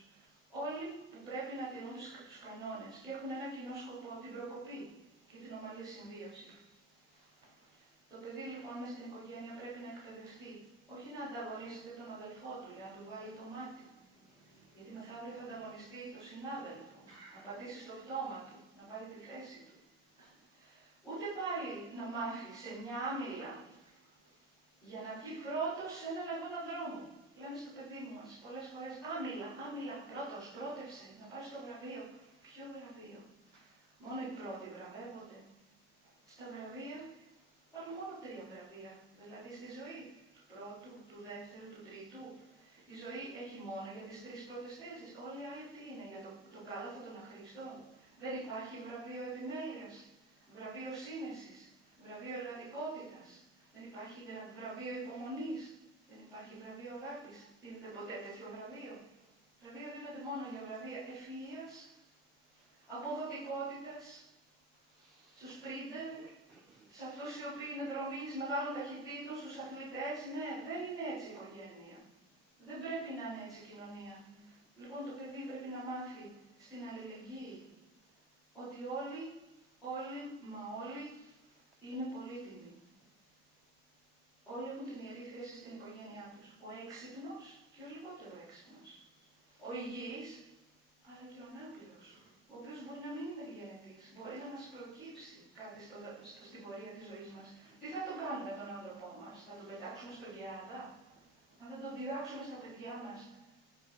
Όλοι που πρέπει να τηρούν τους κανόνες και έχουν ένα κοινό σκοπό, την προκοπή και την ομαλή συμβίωση. Το παιδί λοιπόν μες στην οικογένεια πρέπει να εκπαιδευτεί, όχι να ανταγωνίζεται τον αδελφό του για να του βάλει το μάτι. Γιατί μεθαύριο θα ανταγωνιστεί τον συνάδελφο, να πατήσει στο πτώμα του, να πάρει τη θέση του. Ούτε πάλι να μάθει σε μια άμυλα για να βγει πρώτος σε έναν αγώνα δρόμου. Λέμε στο παιδί μας πολλές φορές άμυλα, πρώτος, πρότευσε, να πάρει στο βραβείο. Ποιο βραβείο? Μόνο οι πρώτοι βραβεύονται. Στα βραβεία υπάρχουν μόνο 3 βραβεία, δηλαδή στη ζωή. Του πρώτου, του δεύτερου, του τρίτου. Η ζωή έχει μόνο για τις 3 πρώτες θέσεις. Όλοι οι άλλοι τι είναι? Για το κάλαθο των αχρηστών. Δεν υπάρχει βραβείο επιμέλειας, βραβείο σύνεσης, βραβείο εργατικότητας. Δεν υπάρχει βραβείο υπομονής. Δεν υπάρχει βραβείο αγάπης. Δίνεται ποτέ τέτοιο βραβείο? Βραβείο δίνονται μόνο για βραβεία ευφυΐας, αποδοτικότητας, στους σπρίντερ, σε αυτούς οι οποίοι είναι δρομείς μεγάλων ταχυτήτων, στους αθλητές. Ναι, δεν είναι έτσι η οικογένεια. Δεν πρέπει να είναι έτσι η κοινωνία. Λοιπόν, το παιδί πρέπει να μάθει στην αλληλεγγύη ότι όλοι είναι πολύτιμοι. Όλοι έχουν την ιερή θέση στην οικογένειά τους. Ο έξυπνος και ο λιγότερο έξυπνος. Ο υγιής, αλλά και ο ανάπηρος, ο οποίος μπορεί να μην είναι γενετής, μπορεί να μας προκύψει κάτι στην πορεία της ζωής μας. Τι θα το κάνουμε τον άνθρωπό μας? Θα τον πετάξουμε στον Γεάδα? Αν δεν τον διδάξουμε στα παιδιά μας,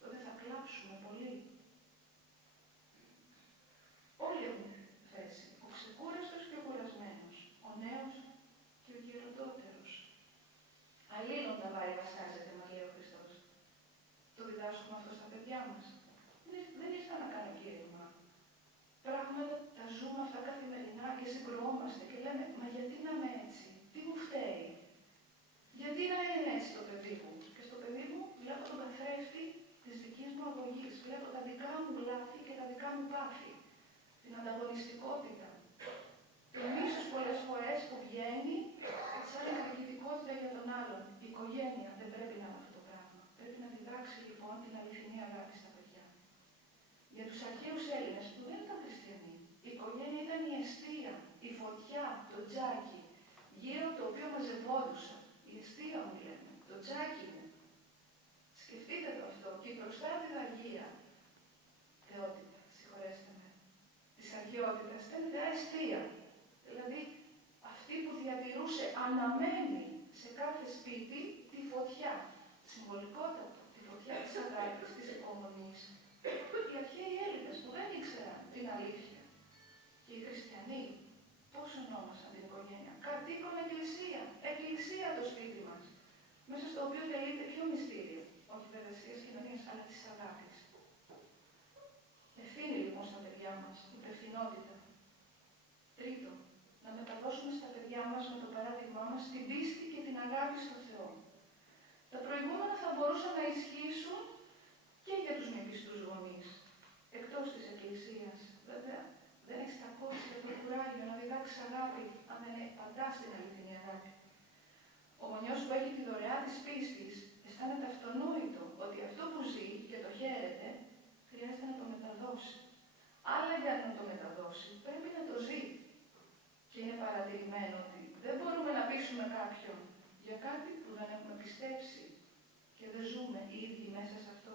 τότε θα κλάψουμε πολύ. Όλοι έχουν θέση. Ο ξεκούραστος και ο κουρασμένος. Ο νέος και ο γεροντότερος. Αλλήλων τα βάρη βαστάζεται, μα λέει ο Χριστός. Το διδάσκουμε αυτό στα παιδιά μας. Δεν ήρθα να κάνω κήρυγμα. Πράγματα τα ζούμε αυτά καθημερινά και συγκρουόμαστε και λέμε, μα γιατί να είμαι έτσι? Τι μου φταίει? Γιατί να είναι έτσι το παιδί μου? Και στο παιδί μου βλέπω τον καθρέφτη της δικής μου αγωγής. Βλέπω τα δικά μου λάθη και τα δικά μου πάθη. Την ανταγωνιστικότητα. δεν πρέπει να είναι αυτό το πράγμα. Πρέπει να διδάξει λοιπόν την αληθινή αγάπη στα παιδιά. Για τους αρχαίους Έλληνες που δεν ήταν χριστιανοί, η οικογένεια ήταν η εστία, η φωτιά, το τζάκι, γύρω από το οποίο μαζευόντουσαν. Η εστία μου λέμε, το τζάκι μου. Σκεφτείτε το αυτό και η προστάτηδα Αγία θεότητα, συγχωρέστε με, της αρχαιότητας ήταν η θεά εστία. Δηλαδή αυτή που διατηρούσε αναμένη σε κάθε σπίτι τη φωτιά. Συμβολικότατο, τη φωτιά της αγάπης, της υπομονής. Οι αρχαίοι Έλληνες που δεν ήξεραν την αλήθεια. Και οι χριστιανοί πώς ονόμασαν την οικογένεια? Κατοίκον εκκλησία. Εκκλησία το σπίτι μας. Μέσα στο οποίο τελείται ποιο μυστήριο? Όχι βέβαια της κοινωνίας, αλλά της αγάπης. Ευθύνη λοιπόν στα παιδιά μας, υπευθυνότητα. Τρίτο, να μεταδώσουμε στα παιδιά μας με το παράδειγμά μας την πίστη και την αγάπη στον Θεό. Τα προηγούμενα θα μπορούσαν να ισχύσουν και για τους μη πιστούς γονείς, εκτός της Εκκλησίας. Βέβαια, δεν έχεις τα κότσια, το κουράγιο να διδάξεις αγάπη, αν δεν παντάς την αληθινή αγάπη. Ο γονιός που έχει τη δωρεά της πίστης αισθάνεται αυτονόητο ότι αυτό που ζει και το χαίρεται χρειάζεται να το μεταδώσει. Αλλά για να το μεταδώσει πρέπει να το ζει. Και είναι παρατηρημένο ότι δεν μπορούμε να πείσουμε κάποιον για κάτι που δεν έχουμε πιστέψει και δεν ζούμε οι ίδιοι μέσα σε αυτό.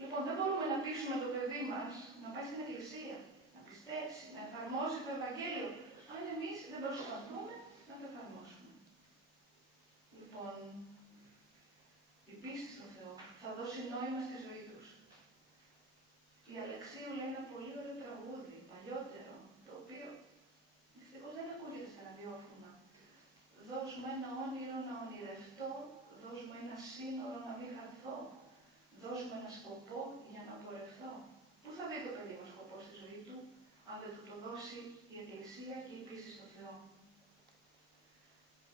Λοιπόν, δεν μπορούμε να πείσουμε το παιδί μας να πάει στην Εκκλησία, να πιστέψει, να εφαρμόσει το Ευαγγέλιο, αν εμείς δεν προσπαθούμε να το εφαρμόσουμε. Λοιπόν, η πίστη στον Θεό θα δώσει νόημα στη ζωή τους. Η Αλεξίου λέει ένα πολύ ωραίο τραγούδι, παλιότερο, το οποίο δυστυχώς δεν ακούγεται στα ραδιόφωνα. Δώσ' μου ένα όνειρο να ονειρευτώ, δώσ' μου ένα σύνορο να μην χαθώ, δώσ' μου ένα σκοπό για να πορευθώ. Πού θα δει το παιδί μας σκοπό στη ζωή του, αν δεν του το δώσει η Εκκλησία και η πίστη στον Θεό?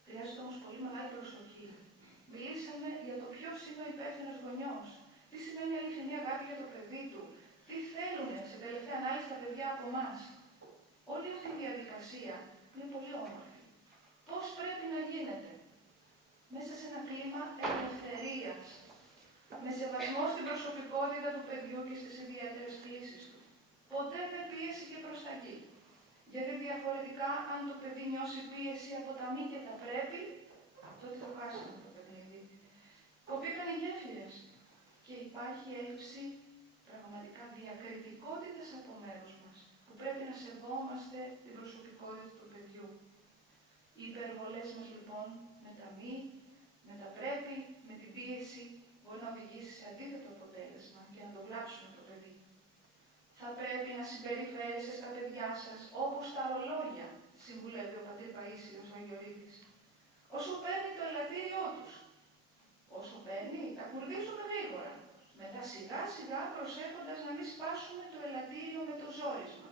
Χρειάζεται όμως πολύ μεγάλη προσοχή. Μιλήσαμε για το ποιος είναι ο υπεύθυνος γονιός. Τι σημαίνει αληθινή αγάπη για το παιδί του. Τι θέλουν σε τελευταία ανάλυση τα παιδιά από εμάς. Όλη αυτή η διαδικασία είναι πολύ όμορφη. Πώς πρέπει να γίνεται? Μέσα σε ένα κλίμα ελευθερίας. Με σεβασμό στην προσωπικότητα του παιδιού και στις ιδιαίτερες κλίσεις του. Ποτέ δεν πίεση και προς τα εκεί. Γιατί διαφορετικά, αν το παιδί νιώσει πίεση από τα μη και τα πρέπει, τότε το χάσαμε το παιχνίδι. Κοπήκαν οι γέφυρες και υπάρχει έλλειψη πραγματικά διακριτικότητας από μέρους μας, που πρέπει να σεβόμαστε την προσωπικότητα του παιδιού. Οι υπερβολές μας λοιπόν με τα μη, με τα πρέπει, με την πίεση, μπορεί να οδηγήσει σε αντίθετο αποτέλεσμα και να το βλάψουμε το παιδί. Θα πρέπει να συμπεριφέρεσαι στα παιδιά σας όπως τα ρολόγια, συμβουλεύει ο πατήρ Παΐσιος ο Αγιορείτης. Όσο παίρνει το ελαττήριό τους, όσο παίρνει, τα κουρδίζουμε γρήγορα. Μετά σιγά σιγά προσέχοντας να μην σπάσουμε το ελαττήριο με το ζόρισμα.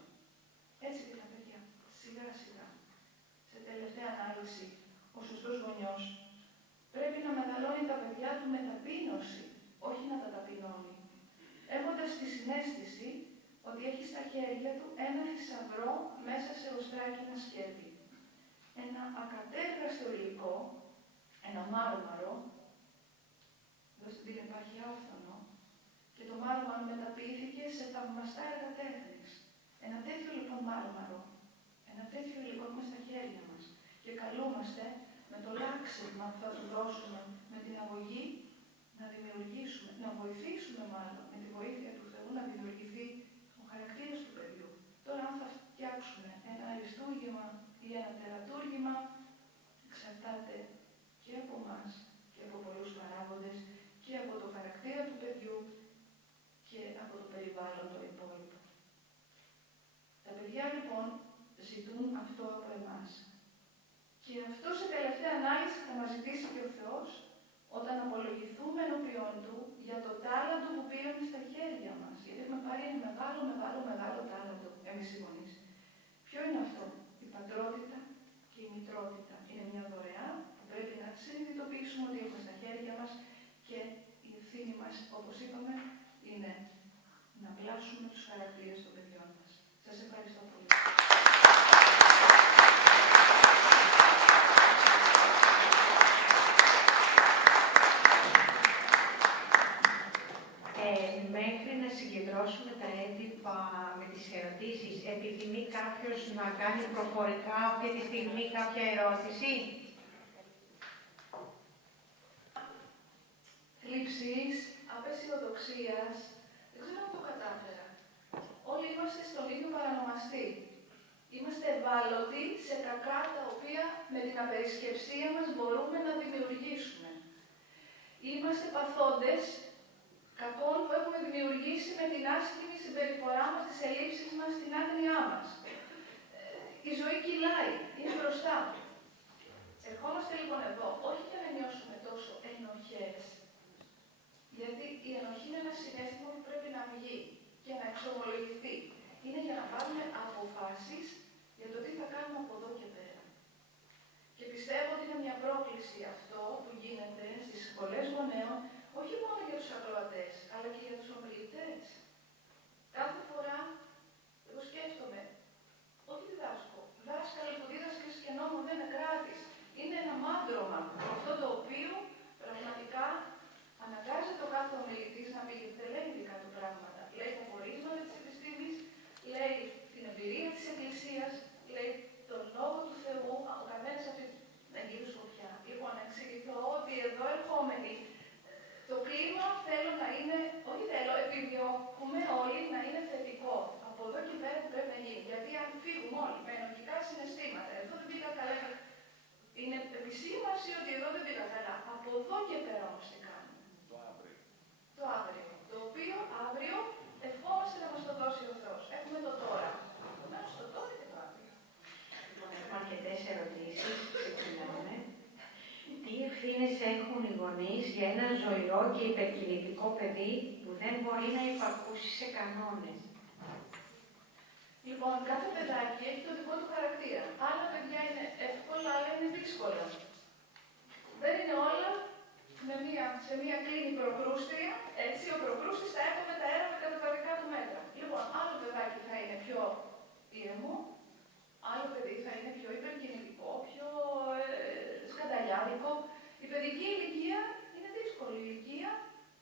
Έτσι και τα παιδιά, σιγά σιγά. Σε τελευταία ανάλυση, ο σωστός γονιός πρέπει να μεγαλώνει τα παιδιά του με ταπείνωση, όχι να τα ταπεινώνει. Έχοντας τη συναίσθηση ότι έχει στα χέρια του ένα θησαυρό μέσα σε οστράκινα σκεύη. Ένα ακατέργαστο υλικό, ένα μάρμαρο, εδώ στην πύλη υπάρχει άφθονο, και το μάρμαρο μεταποιήθηκε σε θαυμαστά έργα τέχνης. Ένα τέτοιο λοιπόν μάρμαρο, ένα τέτοιο υλικό έχουμε στα χέρια μας και καλούμαστε με το λάξιμα που θα του δώσουμε, με την αγωγή, να δημιουργήσουμε, να βοηθήσουμε μάλλον με τη βοήθεια του Θεού να δημιουργηθεί ο χαρακτήρας του παιδιού. Τώρα αν θα φτιάξουμε ένα αριστούργημα ή ένα τερατούργημα, εξαρτάται και από εμάς και από πολλούς παράγοντες και από το χαρακτήρα του παιδιού και από το περιβάλλον το υπόλοιπο. Τα παιδιά λοιπόν ζητούν αυτό από εμάς. Και αυτό σε τελευταία ανάλυση θα μας ζητήσει και ο Θεός όταν απολογηθούμε ενώπιον Του για το τάλαντο που πήραμε στα χέρια μας. Γιατί έχουμε πάρει ένα μεγάλο τάλαντο εμείς οι γονείς. Ποιο είναι αυτό? Η πατρότητα και η μητρότητα. Είναι μια δωρεά που πρέπει να συνειδητοποιήσουμε ότι έχουμε στα χέρια μας και η ευθύνη μας, όπως είπαμε, είναι να βλάσουμε τους χαρακτήρες των παιδιών μας. Σας ευχαριστώ πολύ. κάποιος να κάνει προφορικά αυτή τη στιγμή κάποια ερώτηση? Θλίψης, απεσιοδοξίας, δεν ξέρω αν το κατάφερα. Όλοι είμαστε στον ίδιο παρανομαστή. Είμαστε ευάλωτοι σε κακά τα οποία με την απερισκεψία μας μπορούμε να δημιουργήσουμε. Είμαστε παθόντες κακών που έχουμε δημιουργήσει με την άσχημη συμπεριφορά μας, τις ελλείψεις μας, την άγνοιά μας. Η ζωή κυλάει, είναι μπροστά. Ερχόμαστε λοιπόν εδώ, όχι για να νιώσουμε τόσο ενοχές, γιατί η ενοχή είναι ένα συναίσθημα που πρέπει να βγει και να εξομολογηθεί. Είναι για να πάρουμε αποφάσεις για το τι θα κάνουμε από εδώ και πέρα. Και πιστεύω ότι είναι μια πρόκληση αυτό που γίνεται στις σχολές γονέων, όχι μόνο για τους ακροατές, αλλά και για τους ομιλητές. Κάθε φορά, εγώ σκέφτομαι, όχι διδάσκω, δάσκαλοι που δίδασκες και νόμο δεν είναι κράτης. Είναι ένα μάντρωμα, αυτό το οποίο πραγματικά αναγκάζεται ο κάθε ομιλητής να πει, γιατί δεν λέει ειδικά του πράγματα. Λέει τα πορίσματα της επιστήμης, λέει την εμπειρία της Εκκλησίας, λέει τον λόγο του Θεού, ο καθένας αυτή να γύρω σκοπιά. Λοιπόν, να εξηγηθώ ότι εδώ ερχόμενοι, το κλίμα θέλω να είναι, όχι θέλω, επιδιώκουμε όλοι να είναι θετικό. Από εδώ και πέρα που πρέπει να γίνει. Γιατί αν φύγουμε όλοι με ενοχικά συναισθήματα, εδώ δεν πήγα καλά, είναι επισήμανση ότι εδώ δεν πήγα καλά. Από εδώ και πέρα όμως τι κάνουμε. Το αύριο. Το οποίο αύριο ευχόμαστε να μας το δώσει ο Θεός. Έχουμε το τώρα. Επομένως το τώρα και το αύριο. Λοιπόν, έχουμε αρκετές ερωτήσεις. Ξεκινάμε. Τι ευθύνες έχουν οι γονείς για ένα ζωηρό και υπερκινητικό παιδί που δεν μπορεί να υπακούσει σε κανόνες? Λοιπόν, κάθε παιδάκι έχει το δικό του χαρακτήρα. Άλλα παιδιά είναι εύκολα, άλλα είναι δύσκολα. Δεν είναι όλα σε μία κλίνη προκρούστρια, έτσι ο προκρούστης θα έχουμε τα έργα κατά τα δικά του μέτρα. Λοιπόν, άλλο παιδάκι θα είναι πιο ήρεμο, άλλο παιδί θα είναι πιο υπερκινητικό, πιο σκανταλιάδικο. Η παιδική ηλικία είναι δύσκολη. Η ηλικία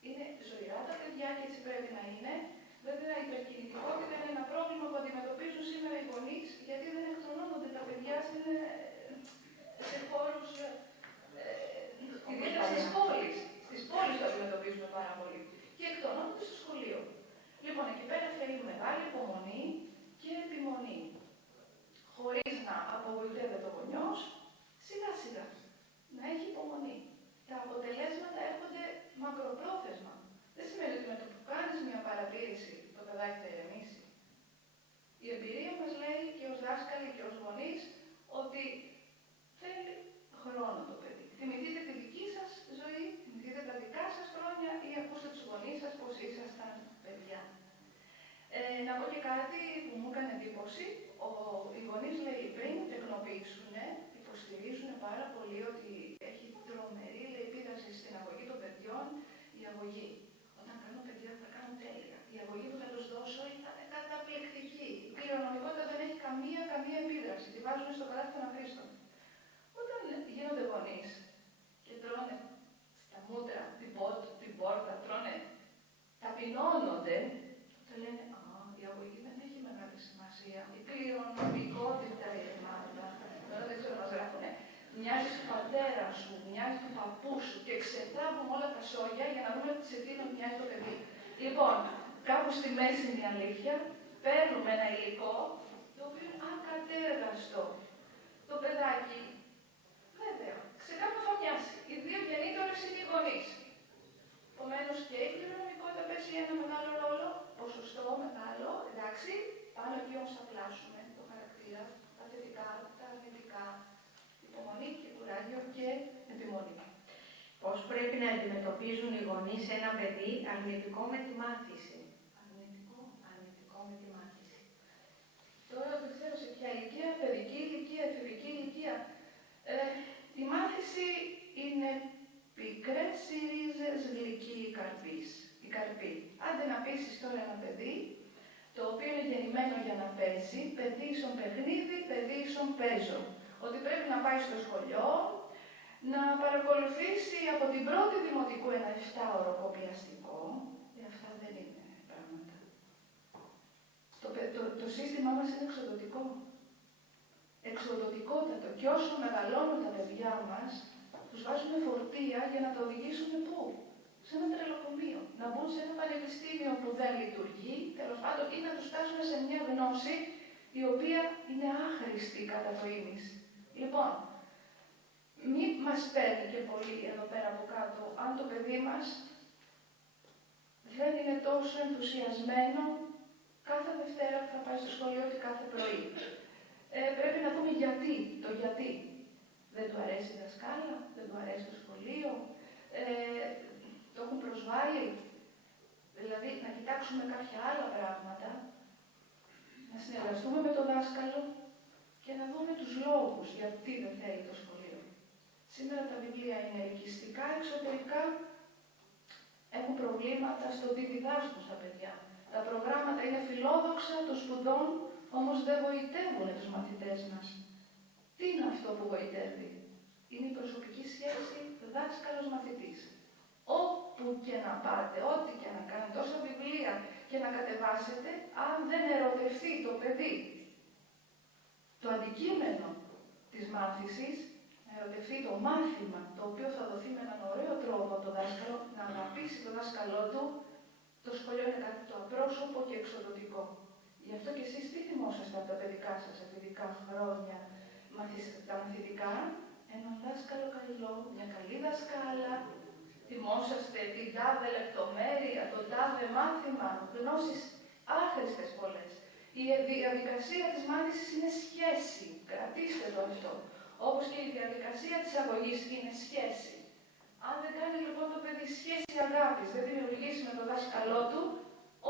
είναι ζωηρά τα παιδιά και έτσι πρέπει να είναι. Βέβαια, η υπερκινητικότητα είναι ένα πρόβλημα που αντιμετωπίζουν σήμερα οι γονείς, γιατί δεν εκτονώνονται τα παιδιά σε χώρους, ιδιαίτερα στις πόλεις. Στις πόλεις το αντιμετωπίζουμε πάρα πολύ. Και εκτονώνονται στο σχολείο. Λοιπόν, εκεί πέρα θέλει μεγάλη υπομονή και επιμονή. Χωρίς να απογοητεύεται ο γονιός, σιγά σιγά να έχει υπομονή. Τα αποτελέσματα έρχονται μακροπρόθεσμα. Δεν σημαίνει ότι με το που κάνεις μια παρατήρηση το παιδάκι θα ηρεμήσει. Η εμπειρία μας λέει και ως δάσκαλοι και ως γονείς ότι θέλει χρόνο το παιδί. Θυμηθείτε τη δική σας ζωή, θυμηθείτε τα δικά σας χρόνια ή ακούστε τους γονείς σας πως ήσασταν παιδιά. Να πω και κάτι που μου έκανε εντύπωση. Οι γονείς λέει πριν τεκνοποιήσουν, υποστηρίζουν πάρα πολύ ότι έχει τρομερή επίδραση στην αγωγή των παιδιών η αγωγή. Όταν κάνω παιδιά θα κάνω τέλεια. Η αγωγή που θα τους δώσω ήταν καταπληκτική. Η κληρονομικότητα δεν έχει καμία επίδραση. Τη βάζουν στο καλάθι των αχρήστων. Όταν γίνονται γονείς και τρώνε στα μούτρα, την πόρτα, τρώνε, ταπεινώνονται, τότε λένε η αγωγή δεν έχει μεγάλη σημασία. Η κληρονομικότητα είναι μάλλον. Δεν ξέρω να γράφουνε. Μοιάζει του πατέρα σου, μοιάζει του παππού σου και ξετράβουμε όλα τα σόγια για να δούμε σε τι μοιάζει το παιδί. Λοιπόν, κάπου στη μέση είναι η αλήθεια, παίρνουμε ένα υλικό το οποίο είναι ακατέργαστο. Το παιδάκι, βέβαια, ξεκάθαρα θα μοιάσει. Οι δύο γεννήτωρες είναι οι γονείς. Επομένως και η κληρονομικότητα παίζει ένα μεγάλο ρόλο, ποσοστό μεγάλο, εντάξει, πάνω εκεί όμως θα πλάσουμε το χαρακτήρα, τα θετικά, τα αρνητικά, υπομονή και κουράγιο και επιμονή. Πώς πρέπει να αντιμετωπίζουν οι γονείς ένα παιδί αρνητικό με τη μάθηση? Αρνητικό με τη μάθηση. Τώρα δεν ξέρω σε ποια ηλικία, παιδική ηλικία, εφηβική ηλικία. Η μάθηση είναι πικρές οι ρίζες, γλυκή η καρπή. Άντε να πείσεις τώρα ένα παιδί, το οποίο είναι γεννημένο για να παίζει, παιδί ίσον παιχνίδι, παιδί ίσον παίζω. Ότι πρέπει να πάει στο σχολείο, να παρακολουθήσει από την πρώτη δημοτικού ένα 7ωρο κοπιαστικό. Αυτά δεν είναι πράγματα. Το σύστημά μας είναι εξοδοτικό. Εξοδοτικότατο. Και όσο μεγαλώνουν τα παιδιά μας, τους βάζουμε φορτία για να τα οδηγήσουν πού? Σε ένα τρελοκομείο. Να μπουν σε ένα πανεπιστήμιο που δεν λειτουργεί, τέλος πάντων, ή να τους φτάσουμε σε μια γνώση η οποία είναι άχρηστη κατά το ίμιση. Λοιπόν, μη μας παίρνει και πολύ εδώ πέρα από κάτω, αν το παιδί μας δεν είναι τόσο ενθουσιασμένο κάθε Δευτέρα που θα πάει στο σχολείο και κάθε πρωί. Πρέπει να δούμε γιατί, το γιατί. Δεν του αρέσει η δασκάλα, δεν του αρέσει το σχολείο, το έχουν προσβάλει. Δηλαδή, να κοιτάξουμε κάποια άλλα πράγματα, να συνεργαστούμε με τον δάσκαλο και να δούμε τους λόγους γιατί δεν θέλει το σχολείο. Σήμερα τα βιβλία είναι ελκυστικά, εξωτερικά έχουν προβλήματα στο τι διδάσκουν στα παιδιά. Τα προγράμματα είναι φιλόδοξα των σπουδών, όμως δεν βοητεύουν τους μαθητές μας. Τι είναι αυτό που βοητεύει? Είναι η προσωπική σχέση δάσκαλος-μαθητής. Όπου και να πάτε, ό,τι και να κάνετε, τόσα βιβλία και να κατεβάσετε, αν δεν ερωτευτεί το παιδί το αντικείμενο της μάθησης, να ερωτευτεί το μάθημα, το οποίο θα δοθεί με έναν ωραίο τρόπο από το δάσκαλο, να αγαπήσει το δάσκαλό του, το σχολείο είναι κάτι το απρόσωπο και εξοδοτικό. Γι' αυτό και εσείς τι θυμόσαστε από τα παιδικά σας αφεντικά χρόνια, τα μαθητικά? Έναν δάσκαλο καλό, μια καλή δασκάλα, θυμόσαστε την τάδε λεπτομέρεια, το τάδε μάθημα, γνώσεις άχρηστες πολλές. Η διαδικασία της μάθησης είναι σχέση, κρατήστε το αυτό. Όπως και η διαδικασία της αγωγής είναι σχέση. Αν δεν κάνει λοιπόν το παιδί σχέση αγάπης, δεν δημιουργήσει με τον δάσκαλό του,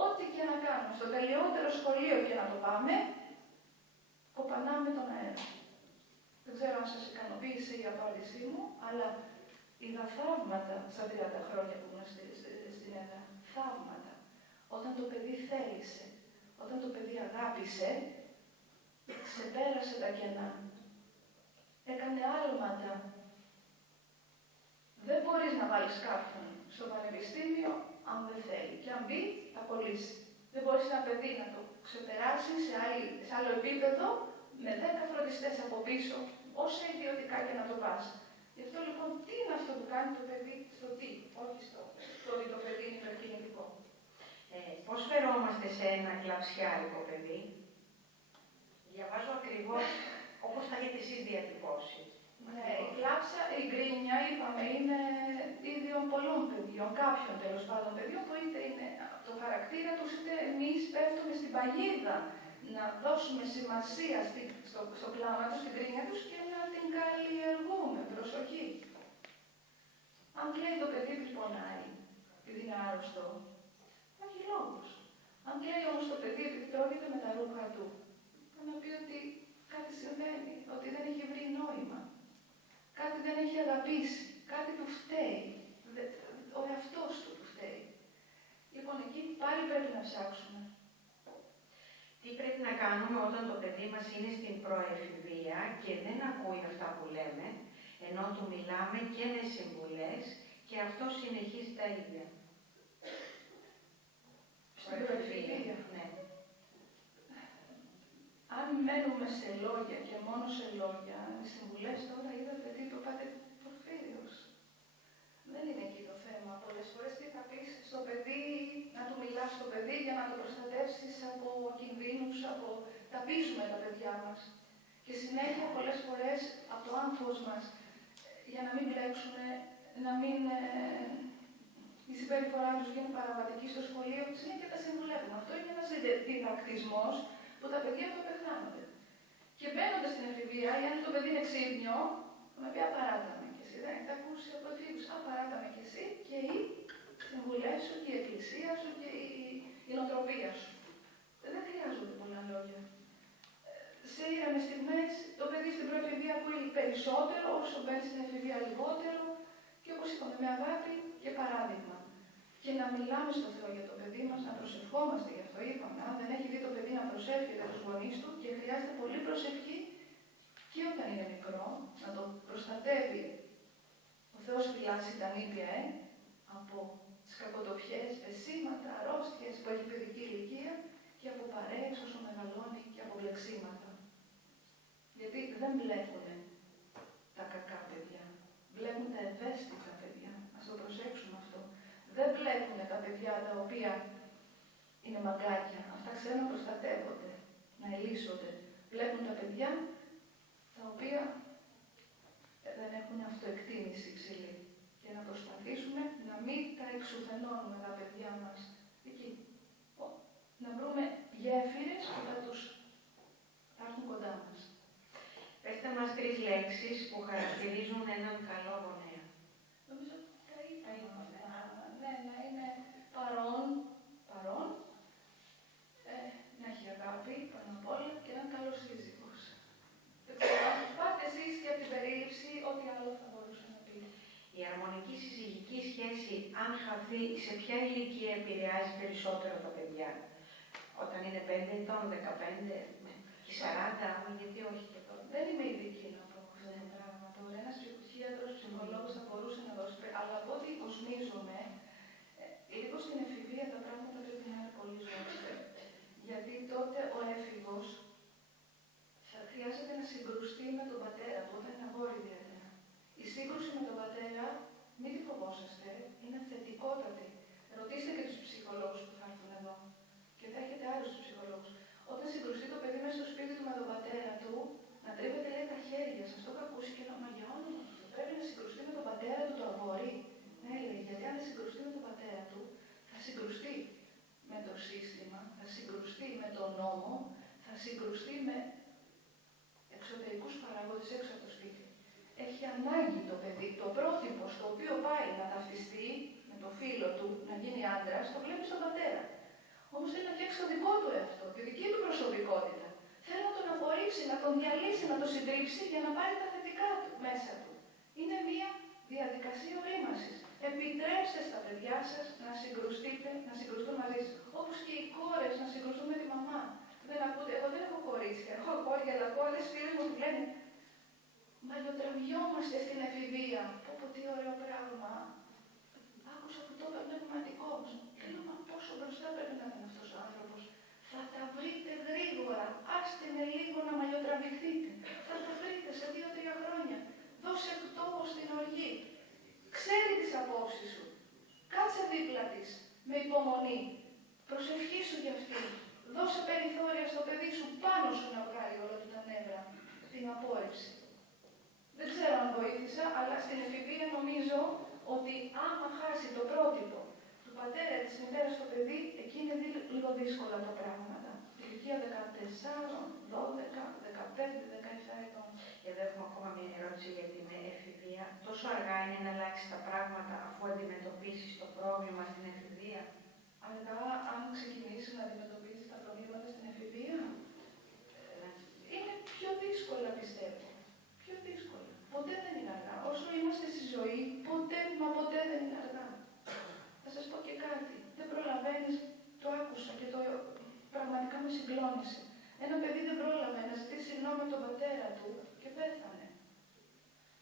ό,τι και να κάνουμε, στο τελειότερο σχολείο και να το πάμε, κοπανάμε τον αέρα. Δεν ξέρω αν σας ικανοποίησε η απάντησή μου, αλλά είδα θαύματα στα 30 χρόνια που ήμουν στην ΕΔΑ. Θαύματα. Όταν το παιδί θέλησε, όταν το παιδί αγάπησε, ξεπέρασε τα κενά. Έκανε άλματα. Δεν μπορείς να βάλεις κάποιον στο πανεπιστήμιο αν δεν θέλει. Και αν μπει, θα κολλήσει. Δεν μπορείς ένα παιδί να το ξεπεράσει σε άλλο επίπεδο με 10 φροντιστές από πίσω, όσα ιδιωτικά και να το πας. Γι' αυτό λοιπόν, τι είναι αυτό που κάνει το παιδί στο τι, όχι στο ότι το παιδί είναι υπερκινητικό. Πώς φερόμαστε σε ένα κλαψιάρικο παιδί? Διαβάζω ακριβώς όπως θα έχετε εσείς διατυπώσει. Ναι, η κλάψα, η γκρίνια, είπαμε, είναι ίδιων πολλών παιδιών, κάποιων τέλος πάντων παιδιών που είτε είναι το χαρακτήρα τους, είτε εμείς πέφτουμε στην παγίδα να δώσουμε σημασία στο κλάμα τους, στην γκρίνια τους και να την καλλιεργούμε. Προσοχή. Αν κλαίει το παιδί που πονάει, επειδή είναι άρρωστο, έχει λόγος. Αν κλαίει όμως το παιδί επειδή τρώγεται με τα ρούχα του, θα να πει ότι κάτι συμβαίνει, ότι δεν έχει βρει νόημα. Κάτι δεν έχει αγαπήσει, κάτι του φταίει. Ο εαυτός του φταίει. Λοιπόν, εκεί πάλι πρέπει να ψάξουμε. Τι πρέπει να κάνουμε όταν το παιδί μας είναι στην προεφηβεία και δεν ακούει αυτά που λέμε, ενώ του μιλάμε και με συμβουλές και αυτό συνεχίζει τα ίδια? Στην προεφηβεία. Ναι. Αν μένουμε σε λόγια και μόνο σε λόγια, με συμβουλές τώρα είδατε τι το πάτε Πορφύριος. Δεν είναι εκεί το θέμα. Πολλές φορές τι θα πεις στο παιδί, να του μιλάς στο παιδί για να το προστατεύσεις από κινδύνους, ταπίζουμε τα παιδιά μας. Και συνέχεια πολλές φορές από το άγχος μας, για να μην μπλέξουμε, να μην η συμπεριφορά τους γίνει παραβατική στο σχολείο, συνέχεια τα συμβουλεύουμε. Αυτό είναι ένας διδακτισμός που τα παιδιά το πεθάνονται. Και μπαίνοντας στην εφηβεία, ή αν το παιδί είναι ξύπνιο, θα με πει απαράταμε κι εσύ. Δεν έχετε ακούσει από φίλους, απαράταμε κι εσύ και οι συμβουλές σου και η εκκλησία σου και η νοοτροπία σου. Δεν χρειάζονται πολλά λόγια. Σε ήρεμες στιγμές, το παιδί στην προεφηβεία ακούει περισσότερο, όσο μπαίνει στην εφηβεία λιγότερο, και όπως είπαμε, με αγάπη και παράδειγμα. Και να μιλάμε στο Θεό για το παιδί μας, να προσευχόμαστε, γι' αυτό είπαμε. Αν δεν έχει δει το παιδί να προσεύχει για τους γονείς του, και χρειάζεται πολύ προσευχή και όταν είναι μικρό, να το προστατεύει. Ο Θεός φυλάσει τα νήπια, από τις κακοτοπιές, πεσήματα, αρρώστιες που έχει παιδική ηλικία, και από παρέες όσο μεγαλώνει και από μπλεξίματα. Γιατί δεν βλέπουν τα κακά παιδιά. Βλέπουν τα ευαίσθητα παιδιά. Ας το προσέξουμε αυτό. Δεν βλέπουν τα παιδιά τα οποία είναι μαγκάκια. Αυτά ξέρουν να προστατεύονται, να ελύσσονται. Βλέπουν τα παιδιά τα οποία δεν έχουν αυτοεκτίμηση υψηλή. Και να προσπαθήσουμε να μην τα εξουθενώνουμε τα παιδιά μας. Εκεί. Να βρούμε γέφυρες που θα τους έρθουν κοντά μας. Πέστε μας 3 λέξεις που χαρακτηρίζουν έναν καλό γονέα. Νομίζω τα είπαμε. Ναι, να είναι παρόν, να έχει αγάπη πάνω απ' όλα και να είναι καλός σύζυγος. Δεν ξέρω, πάτε εσείς και από την περίληψη, ό,τι άλλο θα μπορούσε να πει. Η αρμονική συζυγική σχέση, αν χαθεί, σε ποια ηλικία επηρεάζει περισσότερο τα παιδιά? Όταν είναι 5 ετών, 15, και 40, γιατί όχι και τώρα. Δεν είμαι ειδική να πω αυτά τα πράγματα. Ένας ψυχίατρος, ψυχολόγος θα μπορούσε να δώσει. Αλλά από ό,τι κοσμίζομαι, λίγο στην εφηβεία τα πράγματα πρέπει να είναι πολύ ζώστερα. Γιατί τότε ο έφηβος θα χρειάζεται να συγκρουστεί με τον πατέρα του, όταν είναι αγόρι ιδιαίτερα. Η σύγκρουση με τον πατέρα, μην τη φοβόσαστε, είναι θετικότατη. Ρωτήστε και τους ψυχολόγους που θα έρθουν εδώ. Και θα έχετε άλλους ψυχολόγους. Όταν συγκρουστεί το παιδί μέσα στο σπίτι του με τον πατέρα του, να τρίβετε λέει τα χέρια σας. Το έχω ακούσει και μα για όνομα του. Πρέπει να συγκρουστεί με τον πατέρα του το αγόρι. Ναι, λέει, γιατί αν δεν συγκρουστεί με τον πατέρα του, θα συγκρουστεί με το σύστημα, θα συγκρουστεί με τον νόμο, θα συγκρουστεί με εξωτερικούς παραγόντες έξω από το σπίτι. Έχει ανάγκη το παιδί, το πρότυπο στο οποίο πάει να ταυτιστεί με το φίλο του, να γίνει άντρας, το βλέπει στον πατέρα. Όμως θέλει να φτιάξει το δικό του εαυτό, τη δική του προσωπικότητα. Θέλει να τον απορρίψει, να τον διαλύσει, να τον συντρίψει για να πάρει τα θετικά του μέσα του. Είναι μια διαδικασία ορίμασης. Επιτρέψτε στα παιδιά σας να συγκρουστούν μαζί σας. Όπως και οι κόρες να συγκρουστούν με τη μαμά. Δεν ακούτε, εγώ δεν έχω κορίτσια, έχω κόρια, αλλά πολλές φίλες μου λένε μαλλιοτραβιόμαστε στην εφηβεία. Πω τι ωραίο πράγμα. Άκουσα που το είπε πνευματικός. Λέω, μα πόσο μπροστά πρέπει να είναι αυτός ο άνθρωπος. Θα τα βρείτε γρήγορα. Άστε με λίγο να μαλλιοτραβηθείτε. Θα τα βρείτε σε 2-3 χρόνια. Δώσε τόπο στην οργή. Ξέρει τις απόψεις σου. Κάτσε δίπλα της. Με υπομονή. Προσευχήσου για αυτή. Δώσε περιθώρια στο παιδί σου πάνω σου να βγάλει όλα του τα νεύρα. Την απόρριψη. Δεν ξέρω αν βοήθησα, αλλά στην εφηβεία νομίζω ότι άμα χάσει το πρότυπο του πατέρα της μητέρας στο παιδί, εκεί είναι λίγο δύσκολα τα πράγματα. Στην ηλικία 14, 12, 15, 17 ετών. Εδώ έχουμε ακόμα μια ερώτηση για την εφηβεία. Τόσο αργά είναι να αλλάξει τα πράγματα αφού αντιμετωπίσεις το πρόβλημα στην εφηβεία? Αργά, αν ξεκινήσει να αντιμετωπίσει τα προβλήματα στην εφηβεία, είναι πιο δύσκολα πιστεύω. Πιο δύσκολα. Ποτέ δεν είναι αργά. Όσο είμαστε στη ζωή, ποτέ δεν είναι αργά. Θα σας πω και κάτι. Δεν προλαβαίνεις, το άκουσα και το πραγματικά με συγκλώνησε. Ένα παιδί δεν πρόλαβε να ζητήσει συγγνώμη από τον πατέρα του και πέθανε.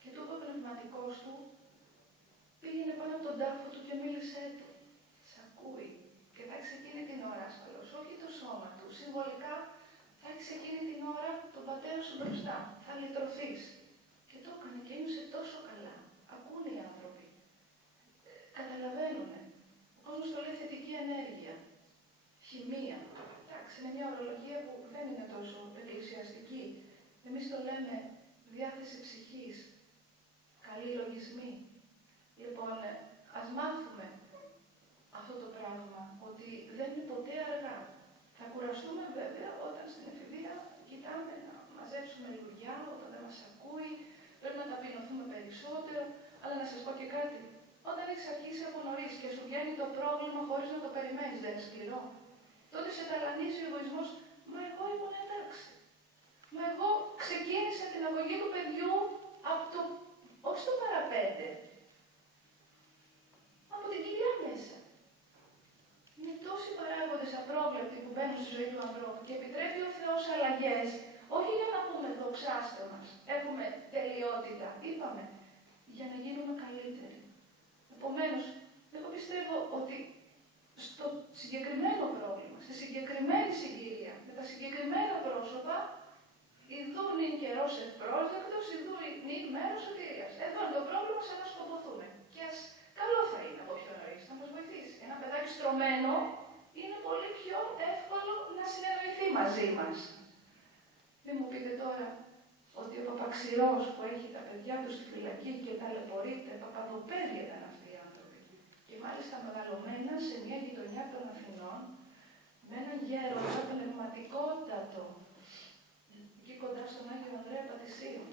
Και του είπε ο πνευματικός του, πήγαινε πάνω από τον τάφο του και μίλησέ του. Σ' ακούει. Και θα έχεις εκείνη την ώρα ασφαλώς, όχι το σώμα του. Συμβολικά θα έχεις εκείνη την ώρα τον πατέρα σου μπροστά. Θα λυτρωθείς. Και το έκανε και ένιωσε τόσο καλά. Ακούνε οι άνθρωποι. Καταλαβαίνουνε. Ο κόσμος το λέει θετική ενέργεια. Χημεία. Εντάξει, είναι μια ορολογία που δεν είναι τόσο εκκλησιαστική. Εμείς το λέμε διάθεση ψυχής. Καλοί λογισμοί. Λοιπόν, ας μάθουμε αυτό το πράγμα, ότι δεν είναι ποτέ αργά. Θα κουραστούμε βέβαια όταν στην εφηβεία κοιτάμε να μαζέψουμε λουλιά, όταν δεν μας ακούει, πρέπει να ταπεινωθούμε περισσότερο, αλλά να σας πω και κάτι. Όταν έχεις αρχίσει από νωρίς και σου βγαίνει το πρόβλημα χωρίς να το περιμένεις, δεν είναι σκληρό. Τότε σε ταλανίζει ο εγωισμός, μα εγώ ήμουν εντάξει. Μα εγώ ξεκίνησα την αγωγή του παιδιού από το, όχι στο παραπέντε, από την κοιλιά μέσα. Είναι τόσοι παράγοντες απρόβλεπτοι που μπαίνουν στη ζωή του ανθρώπου και επιτρέπει ο Θεός αλλαγές, όχι για να πούμε δοξάστε μας, έχουμε τελειότητα, είπαμε, για να γίνουμε καλύτεροι. Επομένως, εγώ πιστεύω ότι στο συγκεκριμένο πρόβλημα, στη συγκεκριμένη συγκεκριμένη συγκυρία, με τα συγκεκριμένα πρόσωπα, ιδού νυν καιρός ευπρόσδεκτος, ιδού νυν μέρος σωτηρίας. Εδώ είναι το πρόβλημα, σε να σκοποθούν. Και καλό θα είναι από πιο νωρίς, να μας βοηθήσει. Ένα παιδάκι στρωμένο είναι πολύ πιο εύκολο να συνεννοηθεί μαζί μας. Δεν μου πείτε τώρα ότι ο Παπαξηρός που έχει τα παιδιά του στη φυλακή και ταλαιπωρείται, παπαδοπαίδια ήταν αυτοί οι άνθρωποι. Και μάλιστα μεγαλωμένα σε μια γειτονιά των Αθηνών, με έναν γέροντα πνευματικότατο, εκεί κοντά στον Άγιο Ανδρέα Πατησίου.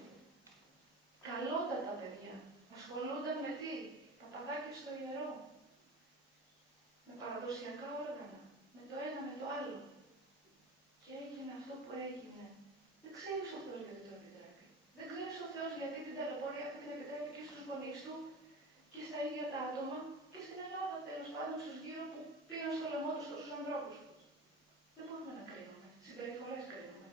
Καλότατα παιδιά. Ασχολούνταν με τι? Παπαδάκι στο ιερό. Με παραδοσιακά όργανα. Με το ένα, με το άλλο. Και έγινε αυτό που έγινε. Δεν ξέρεις ο Θεός γιατί το επιτρέπει. Δεν ξέρεις ο Θεός γιατί την ταλαιπωρία αυτή την επιτρέπει και στους γονείς του και στα ίδια τα άτομα και στην Ελλάδα τέλος πάντων στους γύρω που πήραν στο λαιμό τους τόσους ανθρώπους. Δεν μπορούμε να κρίνουμε. Συμπεριφορές κρίνουμε.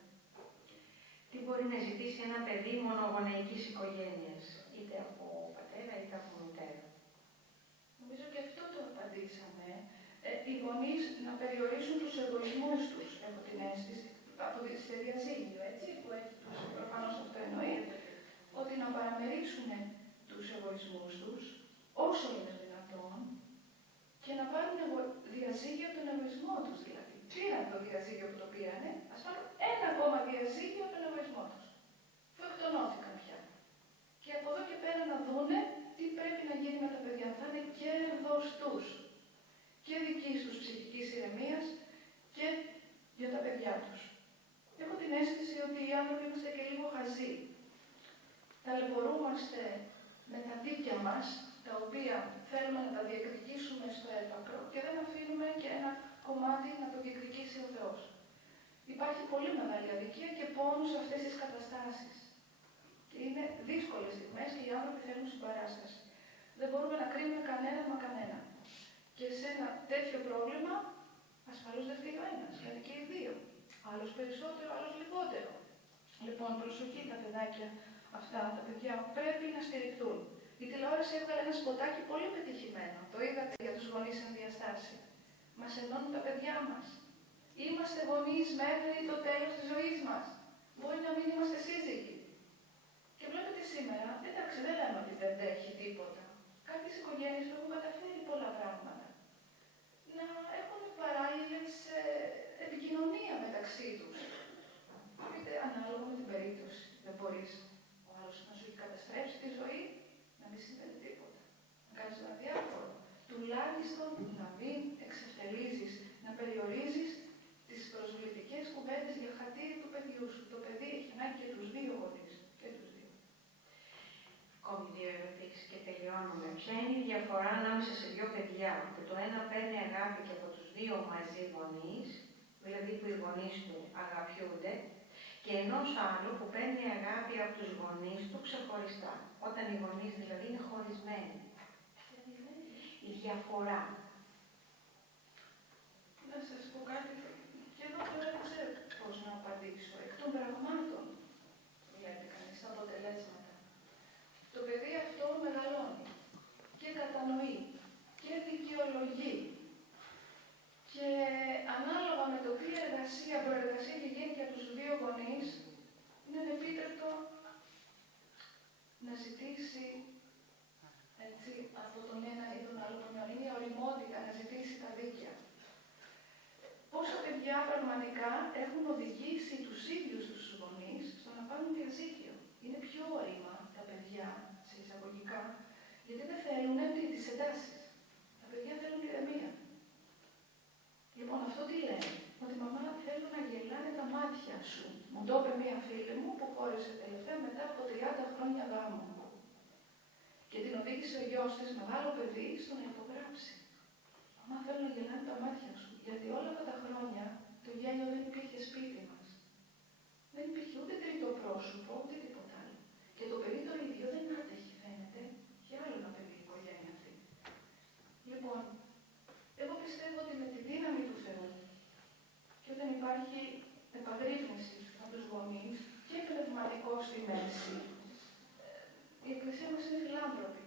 Τι μπορεί να ζητήσει ένα παιδί μονογονεϊκής οικογένειας, είτε από πατέρα είτε από μητέρα? Νομίζω και αυτό το απαντήσαμε. Οι γονείς να περιορίσουν τους εγωισμούς τους, έχω την αίσθηση, από τη διαζύγιο, έτσι, που έχει προφανώς αυτό εννοεί, ότι να παραμερίσουν τους εγωισμούς τους, όσο είναι δυνατόν, και να πάρουν διαζύγιο από τον εγωισμό τους, δηλαδή. Πήραν το διαζύγιο που το πήρανε, ας πάρουν ένα ακόμα διαζύγιο από τον εγωισμό τους. Που εκτονώθηκαν πια. Και από εδώ και πέρα να δούνε τι πρέπει να γίνει με τα παιδιά. Θα είναι κέρδος τους. Και δικής τους ψυχικής ηρεμίας και για τα παιδιά τους. Έχω την αίσθηση ότι οι άνθρωποι είμαστε και λίγο χαζοί. Ταλαιπωρούμαστε με τα δίκια μας, τα οποία θέλουμε να τα διεκδικήσουμε στο έπακρο και δεν αφήνουμε και ένα κομμάτι να το διεκδικήσει ο Θεός. Υπάρχει πολύ μεγάλη αδικία και πόνος σε αυτές τις καταστάσεις. Και είναι δύσκολες στιγμές και οι άνθρωποι θέλουν συμπαράσταση. Δεν μπορούμε να κρίνουμε κανέναν μα κανένα. Και σε ένα τέτοιο πρόβλημα ασφαλώς δεν φταίει ο ένας, δηλαδή και οι δύο. Άλλος περισσότερο, άλλος λιγότερο. Λοιπόν, προσοχή τα παιδάκια αυτά, τα παιδιά πρέπει να στηριχθούν. Η τηλεόραση έβγαλε ένα σποτάκι πολύ πετυχημένο. Το είδατε για τους γονείς εν διαστάση. Μας ενώνουν τα παιδιά μας. Είμαστε γονείς μέχρι το τέλος της ζωής μας. Μπορεί να μην είμαστε σύζυγοι. Και βλέπετε σήμερα, εντάξει, δεν λέμε ότι δεν έχει τίποτα. Κάποιες οικογένειες που έχουν καταφέρει πολλά πράγματα. Να έχουν παράλληλες επικοινωνία μεταξύ τους. Πείτε, ανάλογα με την περίπτωση. Δεν μπορείς ο άλλος να σου έχει καταστρέψει τη ζωή, να μην συμβαίνει τίποτα. Να κάνεις ένα διάφορο. Τουλάχιστον να μην εξευτελίζεις, να περιορίζεις τις προσβλητικές κουβέντες για χατήρι του παιδιού σου. Το παιδί έχει ανάγκη και τους δύο γονείς. Και τους δύο. Ακόμη δύο ερωτήσεις και τελειώνουμε. Ποια είναι η διαφορά ανάμεσα σε δύο παιδιά που το ένα παίρνει αγάπη και από τους δύο μαζί γονείς, δηλαδή που οι γονείς του αγαπιούνται, και ενός άλλου που παίρνει αγάπη από τους γονείς του ξεχωριστά, όταν οι γονείς δηλαδή είναι χωρισμένοι? Η διαφορά. Να σας πω κάτι, και εδώ τώρα δεν ξέρω πώς να απαντήσω. Εκ των πραγμάτων, βλέπει κανείς τα αποτελέσματα. Το παιδί αυτό μεγαλώνει και κατανοεί και δικαιολογεί. Και ανάλογα με το τι προεργασία έχει γίνει για τους δύο γονείς, είναι ανεπίτρεπτο να ζητήσει έτσι, από τον ένα ή τον άλλο, είναι οριμότητα να ζητήσει τα δίκαια. Πόσα παιδιά πραγματικά έχουν οδηγήσει τους ίδιους τους γονείς στο να πάρουν διαζύγιο. Είναι πιο όρημα τα παιδιά, σε εισαγωγικά, γιατί δεν θέλουν τις εντάσεις. Τα παιδιά θέλουν ηρεμία. Λοιπόν, αυτό τι λέει? Ότι μαμά θέλω να γελάνε τα μάτια σου. Μου το είπε μία φίλη μου που χώρισε τελευταία μετά από 30 χρόνια γάμου. Και την οδήγησε ο γιος της, μεγάλο παιδί, στο να υπογράψει. Μαμά θέλω να γελάνε τα μάτια σου. Γιατί όλα αυτά τα χρόνια το γέλιο δεν υπήρχε σπίτι μας. Δεν υπήρχε ούτε τρίτο πρόσωπο, ούτε τίποτα άλλο. Και το παιδί το ίδιο δεν άτεχε, φαίνεται, και άλλο ένα παιδί η οικογένεια αυτή. Λοιπόν, εγώ πιστεύω ότι με τη δύναμη του Θεού και όταν υπάρχει επαγρύπνηση από τους γονείς και πνευματικό στη μέση, η Εκκλησία μας είναι φιλάνθρωπη.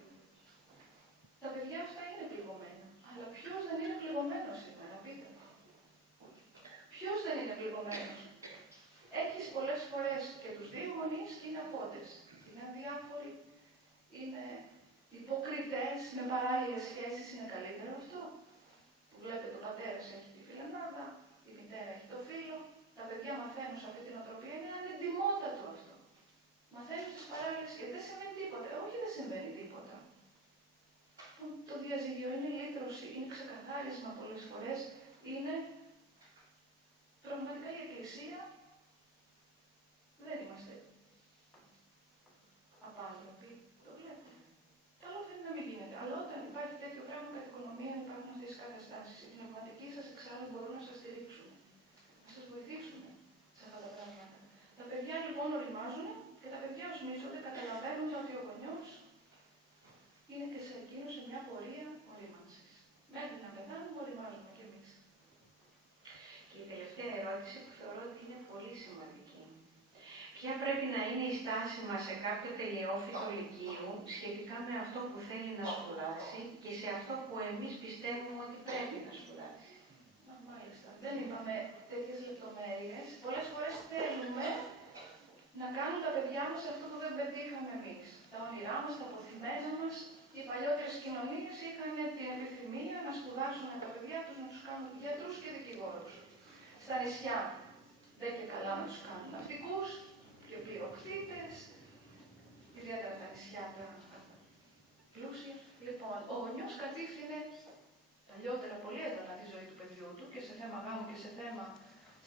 Τα παιδιά αυτά είναι πληγωμένα. Αλλά ποιος δεν είναι πληγωμένος σήμερα, πείτε. Ποιος δεν υποκριτές, με παράλληλες σχέσεις, είναι καλύτερο αυτό? Που βλέπετε ο πατέρας έχει τη φιλενάδα, η μητέρα έχει το φίλο, τα παιδιά μαθαίνουν σε αυτή την οτροπία, είναι ανεντιμότατο αυτό. Μαθαίνουν στις παράλληλες σχέσεις, δεν σημαίνει τίποτα. Όχι, δεν συμβαίνει τίποτα. Το διαζύγιο είναι λύτρωση, είναι ξεκαθάρισμα πολλές φορές, είναι πραγματικά η Εκκλησία. Δεν είμαστε απάνθρωποι, το βλέπουμε. Καλό δεν είναι να μην γίνεται. Αλλά όταν υπάρχει τέτοιο πράγμα κατά οικονομία, υπάρχουν αυτές τις καταστάσεις. Οι πνευματικοί σας εξάλλου μπορούν να σας στηρίξουν, να σας βοηθήσουν σε αυτά τα πράγματα. Τα παιδιά λοιπόν οριμάζουν και τα παιδιά οσμίζονται, καταλαβαίνουν ότι ο γονιός είναι και σε εκείνο σε μια πορεία ορίμανσης. Μέχρι να πεθάνουμε, οριμάζουμε κι εμείς. Και η τελευταία ερώτηση που θεωρώ ότι είναι πολύ σημαντική. Ποια πρέπει να είναι η στάση μας σε κάποιο τελειόφοιτο λυκείου σχετικά με αυτό που θέλει να σπουδάσει και σε αυτό που εμείς πιστεύουμε ότι πρέπει να σπουδάσει? Μάλιστα. Δεν είπαμε τέτοιες λεπτομέρειες. Πολλές φορές θέλουμε να κάνουν τα παιδιά μας αυτό που δεν πετύχαμε εμείς. Τα όνειρά μας, τα αποθυμένα μας. Οι παλιότερες κοινωνίες είχαν την επιθυμία να σπουδάσουν τα παιδιά τους, να τους κάνουν γιατρούς και δικηγόρους. Στα νησιά δεν και καλά να τους κάνουν ναυτικούς και πλειοκτήτες, ιδιαίτερα τα νησιά τα πλούσια. Λοιπόν, ο γονιός κατήφθηνε παλιότερα πολύ έντονα τη ζωή του παιδιού του και σε θέμα γάμου και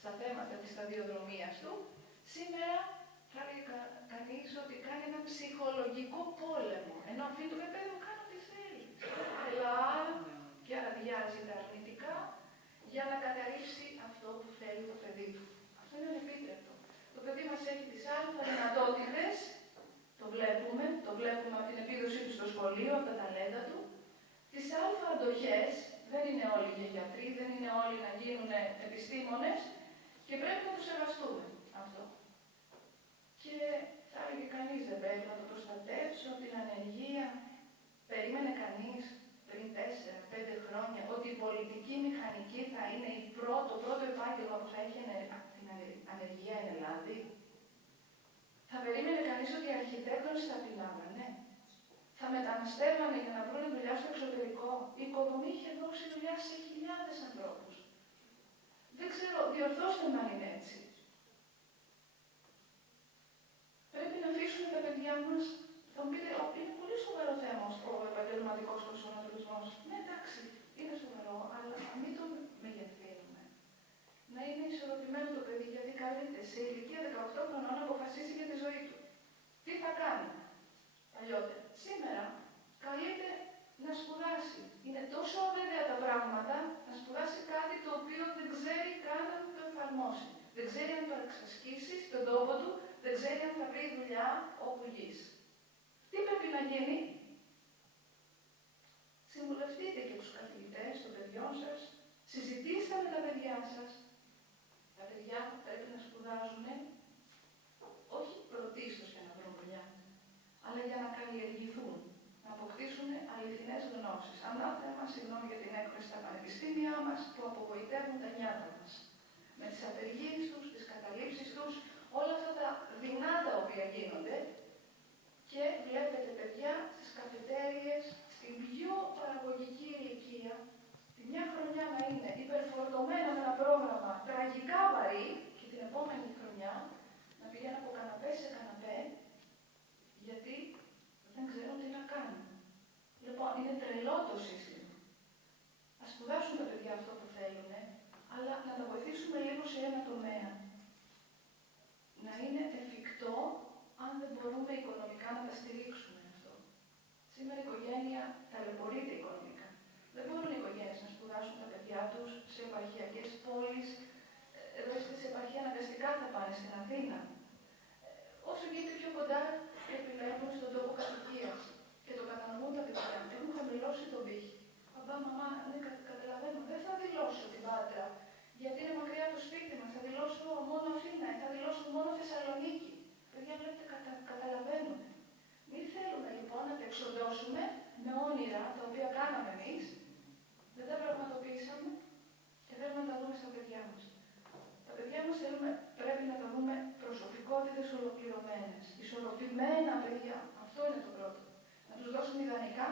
στα θέματα της σταδιοδρομίας του. Σήμερα θα έλεγε κανείς ότι κάνει ένα ψυχολογικό πόλεμο, ενώ αφήνει το παιδί μου κάνει ό,τι θέλει. Αλλά και αραδιάζει τα αρνητικά για να καταρρύψει αυτό που θέλει το παιδί του. Αυτό είναι ανεπίτρεπτο. Το παιδί μας έχει τις άλλες δυνατότητες, το βλέπουμε από την επίδοσή του στο σχολείο, από τα ταλέντα του. Τις αλφα αντοχές, δεν είναι όλοι και γιατροί, δεν είναι όλοι να γίνουν επιστήμονες και πρέπει να τους σεβαστούμε αυτό. Και θα έλεγε κανείς, δεν πρέπει να το προστατεύσω, την ανεργία. Περίμενε κανείς πριν 4-5 χρόνια ότι η πολιτική μηχανική θα είναι το πρώτο επάγγελμα που θα έχει την ανεργία εν Ελλάδη? Θα περίμενε κανείς ότι οι αρχιτέκτονες θα πεινάγανε? Θα μεταναστεύανε για να βρουν δουλειά στο εξωτερικό? Η οικοδομή είχε δώσει δουλειά σε χιλιάδες ανθρώπους. Δεν ξέρω, διορθώστε με αν είναι έτσι. Πρέπει να αφήσουμε τα παιδιά μας. Θα μου πείτε, είναι πολύ σοβαρό θέμα ο επαγγελματικός προσανατολισμός. Ναι, εντάξει, είναι σοβαρό, αλλά μην τον μεγεθύνουμε. Να είναι ισορροπημένο το παιδί, γιατί καλείται σε ηλικία 18 χρονών να αποφασίσει για τη ζωή του. Τι θα κάνει παλιότερα? Σήμερα καλείται να σπουδάσει. Είναι τόσο αβέβαια τα πράγματα, να σπουδάσει κάτι το οποίο δεν ξέρει καν να το εφαρμόσει. Δεν ξέρει αν το εξασκήσει στον τόπο του, δεν ξέρει αν θα βρει δουλειά όπου γης. Τι πρέπει να γίνει? Συμβουλευτείτε και τους καθηγητές των παιδιών σας, συζητήστε με τα παιδιά σας. Τα παιδιά πρέπει να σπουδάζουν, όχι πρωτίστως για να βρουν δουλειά, αλλά για να καλλιεργηθούν, να αποκτήσουν αληθινές γνώσεις. Ανάθεμα, συγγνώμη για την έκφραση, στα πανεπιστήμια μας που απογοητεύουν τα νιάτα μας. Με τις απεργίες τους, τις καταλήψεις τους, όλα αυτά τα δεινά τα οποία γίνονται, και βλέπετε παιδιά στις καφετέριες, στην πιο παραγωγική ηλικία, τη μια χρονιά να είναι υπερφορτωμένα με ένα πρόγραμμα τραγικά βαρύ και την επόμενη χρονιά να πηγαίνουν από καναπέ σε καναπέ, γιατί δεν ξέρουν τι να κάνουν. Λοιπόν, είναι τρελό το σύστημα. Ας σπουδάσουν τα παιδιά αυτό που θέλουν, αλλά να τα βοηθήσουμε λίγο σε ένα τομέα. Να είναι εφικτό, αν δεν μπορούμε οικονομικά να τα στηρίξουμε αυτό. Σήμερα η οικογένεια ταλαιπωρείται οικονομικά. Δεν μπορούν οι οικογένειες να σπουδάσουν τα παιδιά τους σε επαρχιακές πόλεις. Εδώ στη επαρχία αναγκαστικά θα πάνε στην Αθήνα. Όσο γίνεται πιο κοντά επιλέγουν στον τόπο κατοικίας και το κατανοούν τα παιδιά. Έχουν χαμηλώσει τον πύχη. Παπά, μαμά, ναι, καταλαβαίνω, δεν θα δηλώσω την Πάτρα, γιατί είναι μακριά από το σπίτι μας. Θα δηλώσω μόνο Αθήνα, θα δηλώσω μόνο Θεσσαλονίκη. Παιδιά, βλέπετε, καταλαβαίνουν. Μην θέλουμε λοιπόν να τα εξοντώσουμε με όνειρα τα οποία κάναμε εμείς, δεν τα πραγματοποιήσαμε και θέλουμε να τα δούμε στα παιδιά μας. Τα παιδιά μας πρέπει να τα δούμε προσωπικότητες ολοκληρωμένες, ισορροπημένα παιδιά. Αυτό είναι το πρώτο. Να τους δώσουμε ιδανικά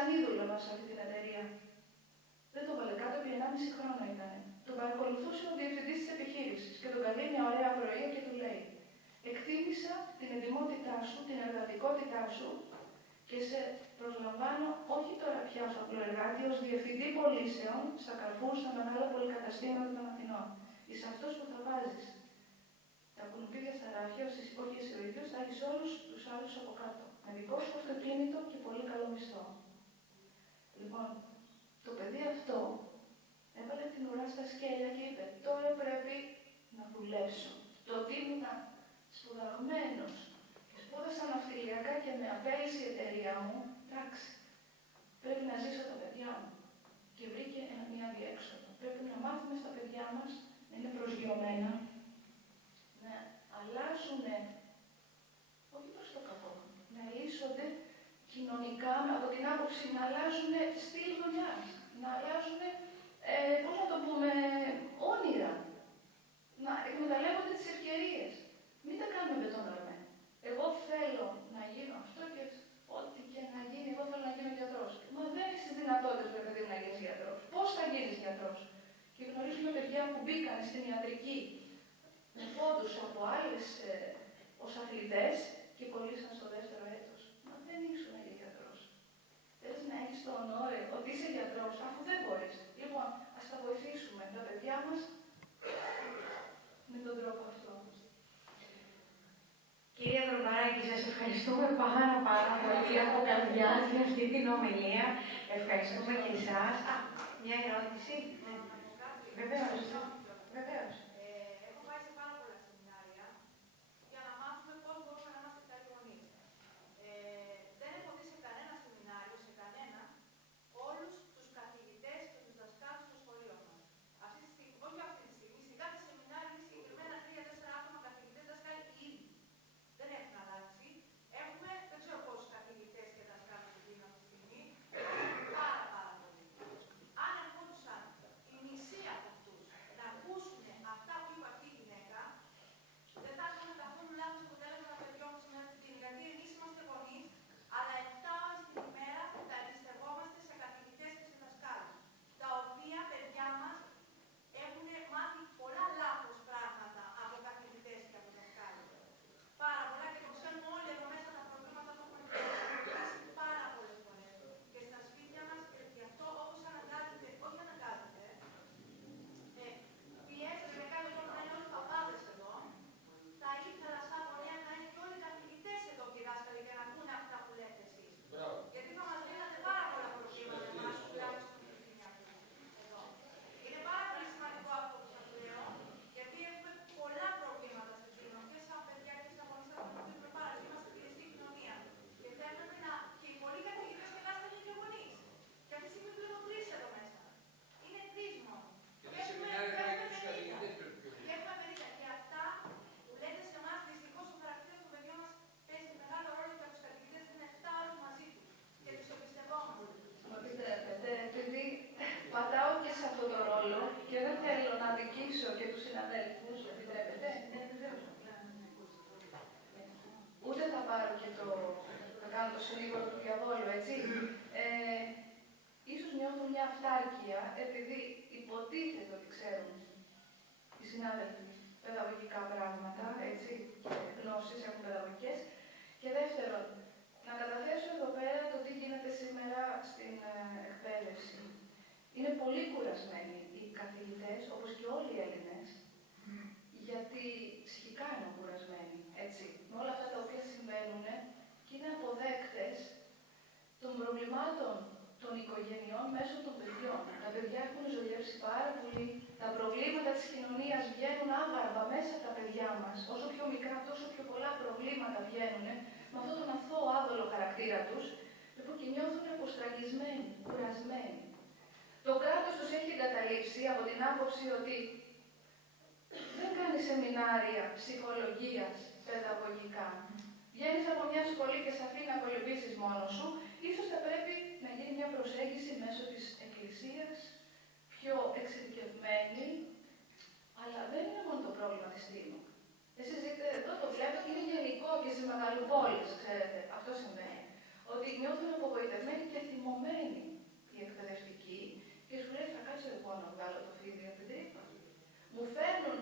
Καζανή δούλευα σε αυτή την εταιρεία. Δεν το βάλε κάτω, επί 1,5 χρόνο ήταν. Τον παρακολουθούσε ο διευθυντής της επιχείρησης και τον καλεί μια ωραία πρωία και του λέει: εκτίμησα την ετοιμότητά σου, την εργατικότητά σου και σε προσλαμβάνω όχι τώρα πια ως απλό εργάτη, ως διευθυντή πωλήσεων στα Καρφούρ, στα μεγάλα πολυκαταστήματα των Αθηνών. Είσαι αυτός που θα βάζεις τα κουνουπίδια στα ράφια, όχι εσύ ο ίδιος, θα έχεις όλους τους άλλους από κάτω. Με δικό σου αυτοκίνητο και πολύ καλό μισθό. Λοιπόν, το παιδί αυτό έβαλε την ουρά στα σκέλια και είπε: τώρα πρέπει να δουλέψω. Το ότι ήμουν σπουδαγμένος και σπούδασα ναυτιλιακά και με απέλυσε η εταιρεία μου, εντάξει, πρέπει να ζήσω τα παιδιά μου. Και βρήκε μια διέξοδο. Πρέπει να μάθουμε στα παιδιά μας να είναι προσγειωμένα, να αλλάζουν, όχι προς το κακό, να λύσονται κοινωνικά, από την άποψη να αλλάζουν στυλ δουλειάς, να αλλάζουν, πώς να το πούμε, όνειρα, να εκμεταλλεύονται τις ευκαιρίες. Μην τα κάνουμε μπετονραμμένα. Εγώ θέλω να γίνω αυτό και ό,τι και να γίνει, εγώ θέλω να γίνω γιατρός. Μα δεν έχεις τις δυνατότητες, ρε παιδί μου, να γίνεις γιατρός. Πώς θα γίνεις γιατρός? Και γνωρίζουμε παιδιά που μπήκαν στην ιατρική με πόντους από άλλες ως αθλητές και κολλήσαν στο δεύτερο έτος. Μα δεν ήσουν γιατρός. Θέλεις να έχεις το ονόριο ότι είσαι γιατρός, αφού δεν μπορείς. Λοιπόν, ας τα βοηθήσουμε τα παιδιά μας με τον τρόπο αυτό. Κυρία Δρομαράκη, σας ευχαριστούμε πάρα πολύ από καρδιάς για αυτή την ομιλία. Ευχαριστούμε και εσάς. Μια ερώτηση. Βεβαίως. Βεβαίως. Έχω πάει σε πάρα πολλά σεμινάρια για να μάθουμε πώς μπορούμε να είμαστε καλοί γονείς. Δεν έχω δει σε κανένα σεμινάριο, σε κανένα, όλους τους καθηγητές και τους δασκάλους στο σχολείο μας. Αυτή τη στιγμή, όχι αυτή τη στιγμή, σε κάθε σεμινάριο είναι συγκεκριμένα 3-4 άτομα καθηγητές, δασκάλοι ήδη. Δεν έχουν αλλάξει. Έχουμε, δεν ξέρω πόσους καθηγητές και δασκάλους δίνουν αυτή τη στιγμή. Πάρα πολύ. Αν ερχόντουσαν η μισή από αυτούς να ακούσουν αυτά που είπε αυτή η γυναίκα, δεν θα έχουμε καθόλου λάθος αποτέλεσμα τα παιδιών μας σήμερα στην κλινική. Γιατί εμείς είμαστε γονείς, αλλά 7 ώρες την ημέρα θα εμπιστευόμαστε σε καθηγητές και σε δασκάλους, τα οποία παιδιά μας έχουν μάθει πολλά λάθος πράγματα από καθηγητές και από δασκάλους. Πάρα πολλά και το ξέρουμε όλοι εδώ μέσα τα προβλήματα που έχουμε αντιμετωπίσει πάρα πολλές φορές. Και στα σπίτια μας, γι' αυτό όπως αναγκάζεται, όχι αναγκάζεται, πιέζεται με κάποιο τρόπο να είναι όλοι παπάδες εδώ, θα ήθελα σαν γονέα να είναι και όλοι οι καθηγητές εδώ και οι δάσκαλοι για να ακούνε αυτά που λέτε εσείς. Γιατί θα μας λύνατε πάρα πολλά προβλήματα εμάς που μιλάμε στην οικογένεια εδώ. Είναι πάρα πολύ σημαντικό αυτό που σας λέω, γιατί έχουμε πολλά προβλήματα στην κοινωνία και σαν παιδιά και σαν γονείς θα αντιμετωπίζουμε πάρα πολύ. Είμαστε πιεστική κοινωνία. Και θέλουμε να. Και οι πολλοί καθηγητές και δάσκαλοι είναι και γονείς. Και αυτή τη στιγμή βλέπω 3 εδώ μέσα. Είναι 3 μόνο. Και έχουμε 50. Και έχουμε 50. Και αυτά που λέτε σε εμάς, δυστυχώς ο χαρακτήρας των παιδιών μας παίζει μεγάλο ρόλο και από τους καθηγητές είναι 7 ώρες μαζί τους. Και τους εμπιστευόμαστε. Μα επιτρέπετε, επειδή πατάω και σε αυτό το ρόλο και δεν θέλω να αδικήσω και τους συναδέλφους, επιτρέπετε. Ούτε θα πάρω και θα κάνω το συνήγορο του διαβόλου, έτσι. Ίσως νιώθουν μια αυτάρκεια, επειδή υποτίθεται ότι ξέρουν οι συνάδελφοι παιδαγωγικά πράγματα, έτσι, και γνώσεις έχουν παιδαγωγικές. Και δεύτερον, να καταθέσω εδώ πέρα το τι γίνεται σήμερα στην εκπαίδευση. Είναι πολύ κουρασμένοι οι καθηγητές, όπως και όλοι οι Έλληνες, γιατί ψυχικά είναι κουρασμένοι, έτσι, με όλα αυτά τα οποία συμβαίνουν και είναι αποδέκτες των προβλημάτων των οικογενειών μέσω των παιδιών. Τα παιδιά έχουν ζωγεύσει πάρα πολύ, τα προβλήματα της κοινωνίας βγαίνουν άγαρμα μέσα από τα παιδιά μας. Όσο πιο μικρά, τόσο πιο πολλά προβλήματα βγαίνουν με αυτόν τον αθώο άβολο χαρακτήρα τους, λοιπόν, και νιώθουν αποστραγγισμένοι, κουρασμένοι. Το κράτος τους έχει εγκαταλείψει από την άποψη ότι δεν κάνει σεμινάρια ψυχολογίας, παιδαγωγικά. Βγαίνεις από μια σχολή και σε αφήνει να κολυμπήσεις μόνος σου, ίσως θα πρέπει να γίνει μια προσέγγιση μέσω της Εκκλησίας, πιο εξειδικευμένη, αλλά δεν είναι μόνο το πρόβλημα της Τίνου. Εσείς δείτε, εδώ το βλέπετε, είναι γενικό και σε μεγαλοπόλεις, ξέρετε, αυτό συμβαίνει. Ότι νιώθουν απογοητευμένοι και θυμωμένοι οι εκπαιδευτικοί και σου λέει θα κάτσω εγώ να βγάλω το φίδι από την τρύπα. Μου φέρνουν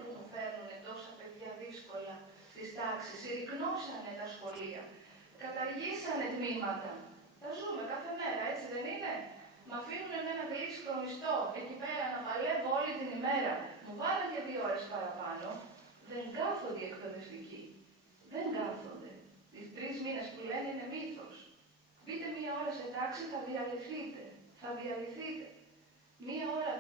τόσα παιδιά δύσκολα στις τάξεις, συρρυκνώσανε τα σχολεία, καταργήσανε τμήματα. Τα ζούμε κάθε μέρα, έτσι δεν είναι? Μ' αφήνουν εμένα γλύψικο μισθό εκεί πέρα να παλεύω όλη την ημέρα. Μου βάλουν και 2 ώρες παραπάνω. Δεν κάθονται οι εκπαιδευτικοί. Δεν κάθονται. Οι 3 μήνες που λένε είναι μύθος. Μπείτε 1 ώρα σε τάξη, θα διαλυθείτε. Θα διαλυθείτε. 1 ώρα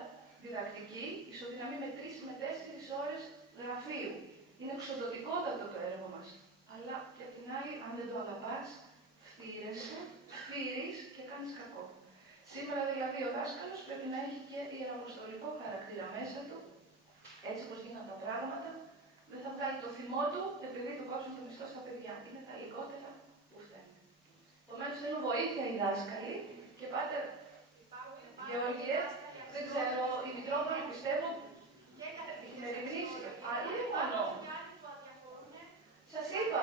διδακτική ισοδυναμεί με 3 με 4 ώρες γραφείου. Είναι εξοδοτικότατο το έργο μας. Αλλά και απ' την άλλη, αν δεν το αγαπάς, φθείρεσαι, φθείρεις και κάνεις κακό. Σήμερα δηλαδή ο δάσκαλος πρέπει να έχει και ιεραποστολικό χαρακτήρα μέσα του, έτσι όπως γίνονται τα πράγματα, δεν θα βγάλει το θυμό του επειδή του κόψουν το μισθό στα παιδιά. Είναι τα λιγότερα που φταίνουν. Επομένως θέλουν βοήθεια οι δάσκαλοι και πάτε, Γεώργιε, δεν ξέρω, η Μητρόπολη πιστεύω την ερευνήσει. Αλλή μόνο. Σας είπα,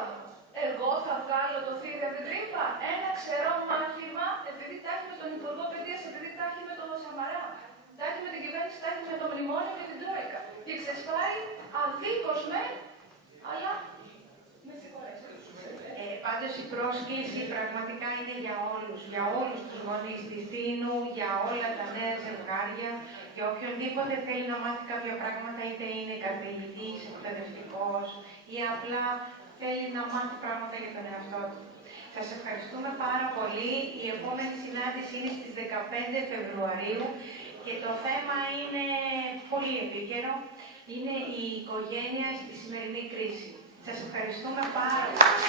εγώ θα βγάλω το φίδι από την τρύπα. Ένα ξερό μάθημα, επειδή τα έχει με τον Υπουργό Παιδείας, επειδή τα έχει με τον Σαμαρά. Τα έχει με την κυβέρνηση, τα έχει με το μνημόνιο και την Τρόικα. Και ξεσπάει αδίκως αλλά με συγχωρέσετε. Πάντως η πρόσκληση πραγματικά είναι για όλους τους γονείς της Τίνου, για όλα τα νέα ζευγάρια, για οποιονδήποτε θέλει να μάθει κάποια πράγματα, είτε είναι καθηγητής, εκπαιδευτικός ή απλά θέλει να μάθει πράγματα για τον εαυτό του. Σας ευχαριστούμε πάρα πολύ. Η επόμενη συνάντηση είναι στις 15 Φεβρουαρίου και το θέμα είναι πολύ επίκαιρο. Είναι η οικογένεια στη σημερινή κρίση. Σας ευχαριστούμε πάρα πολύ.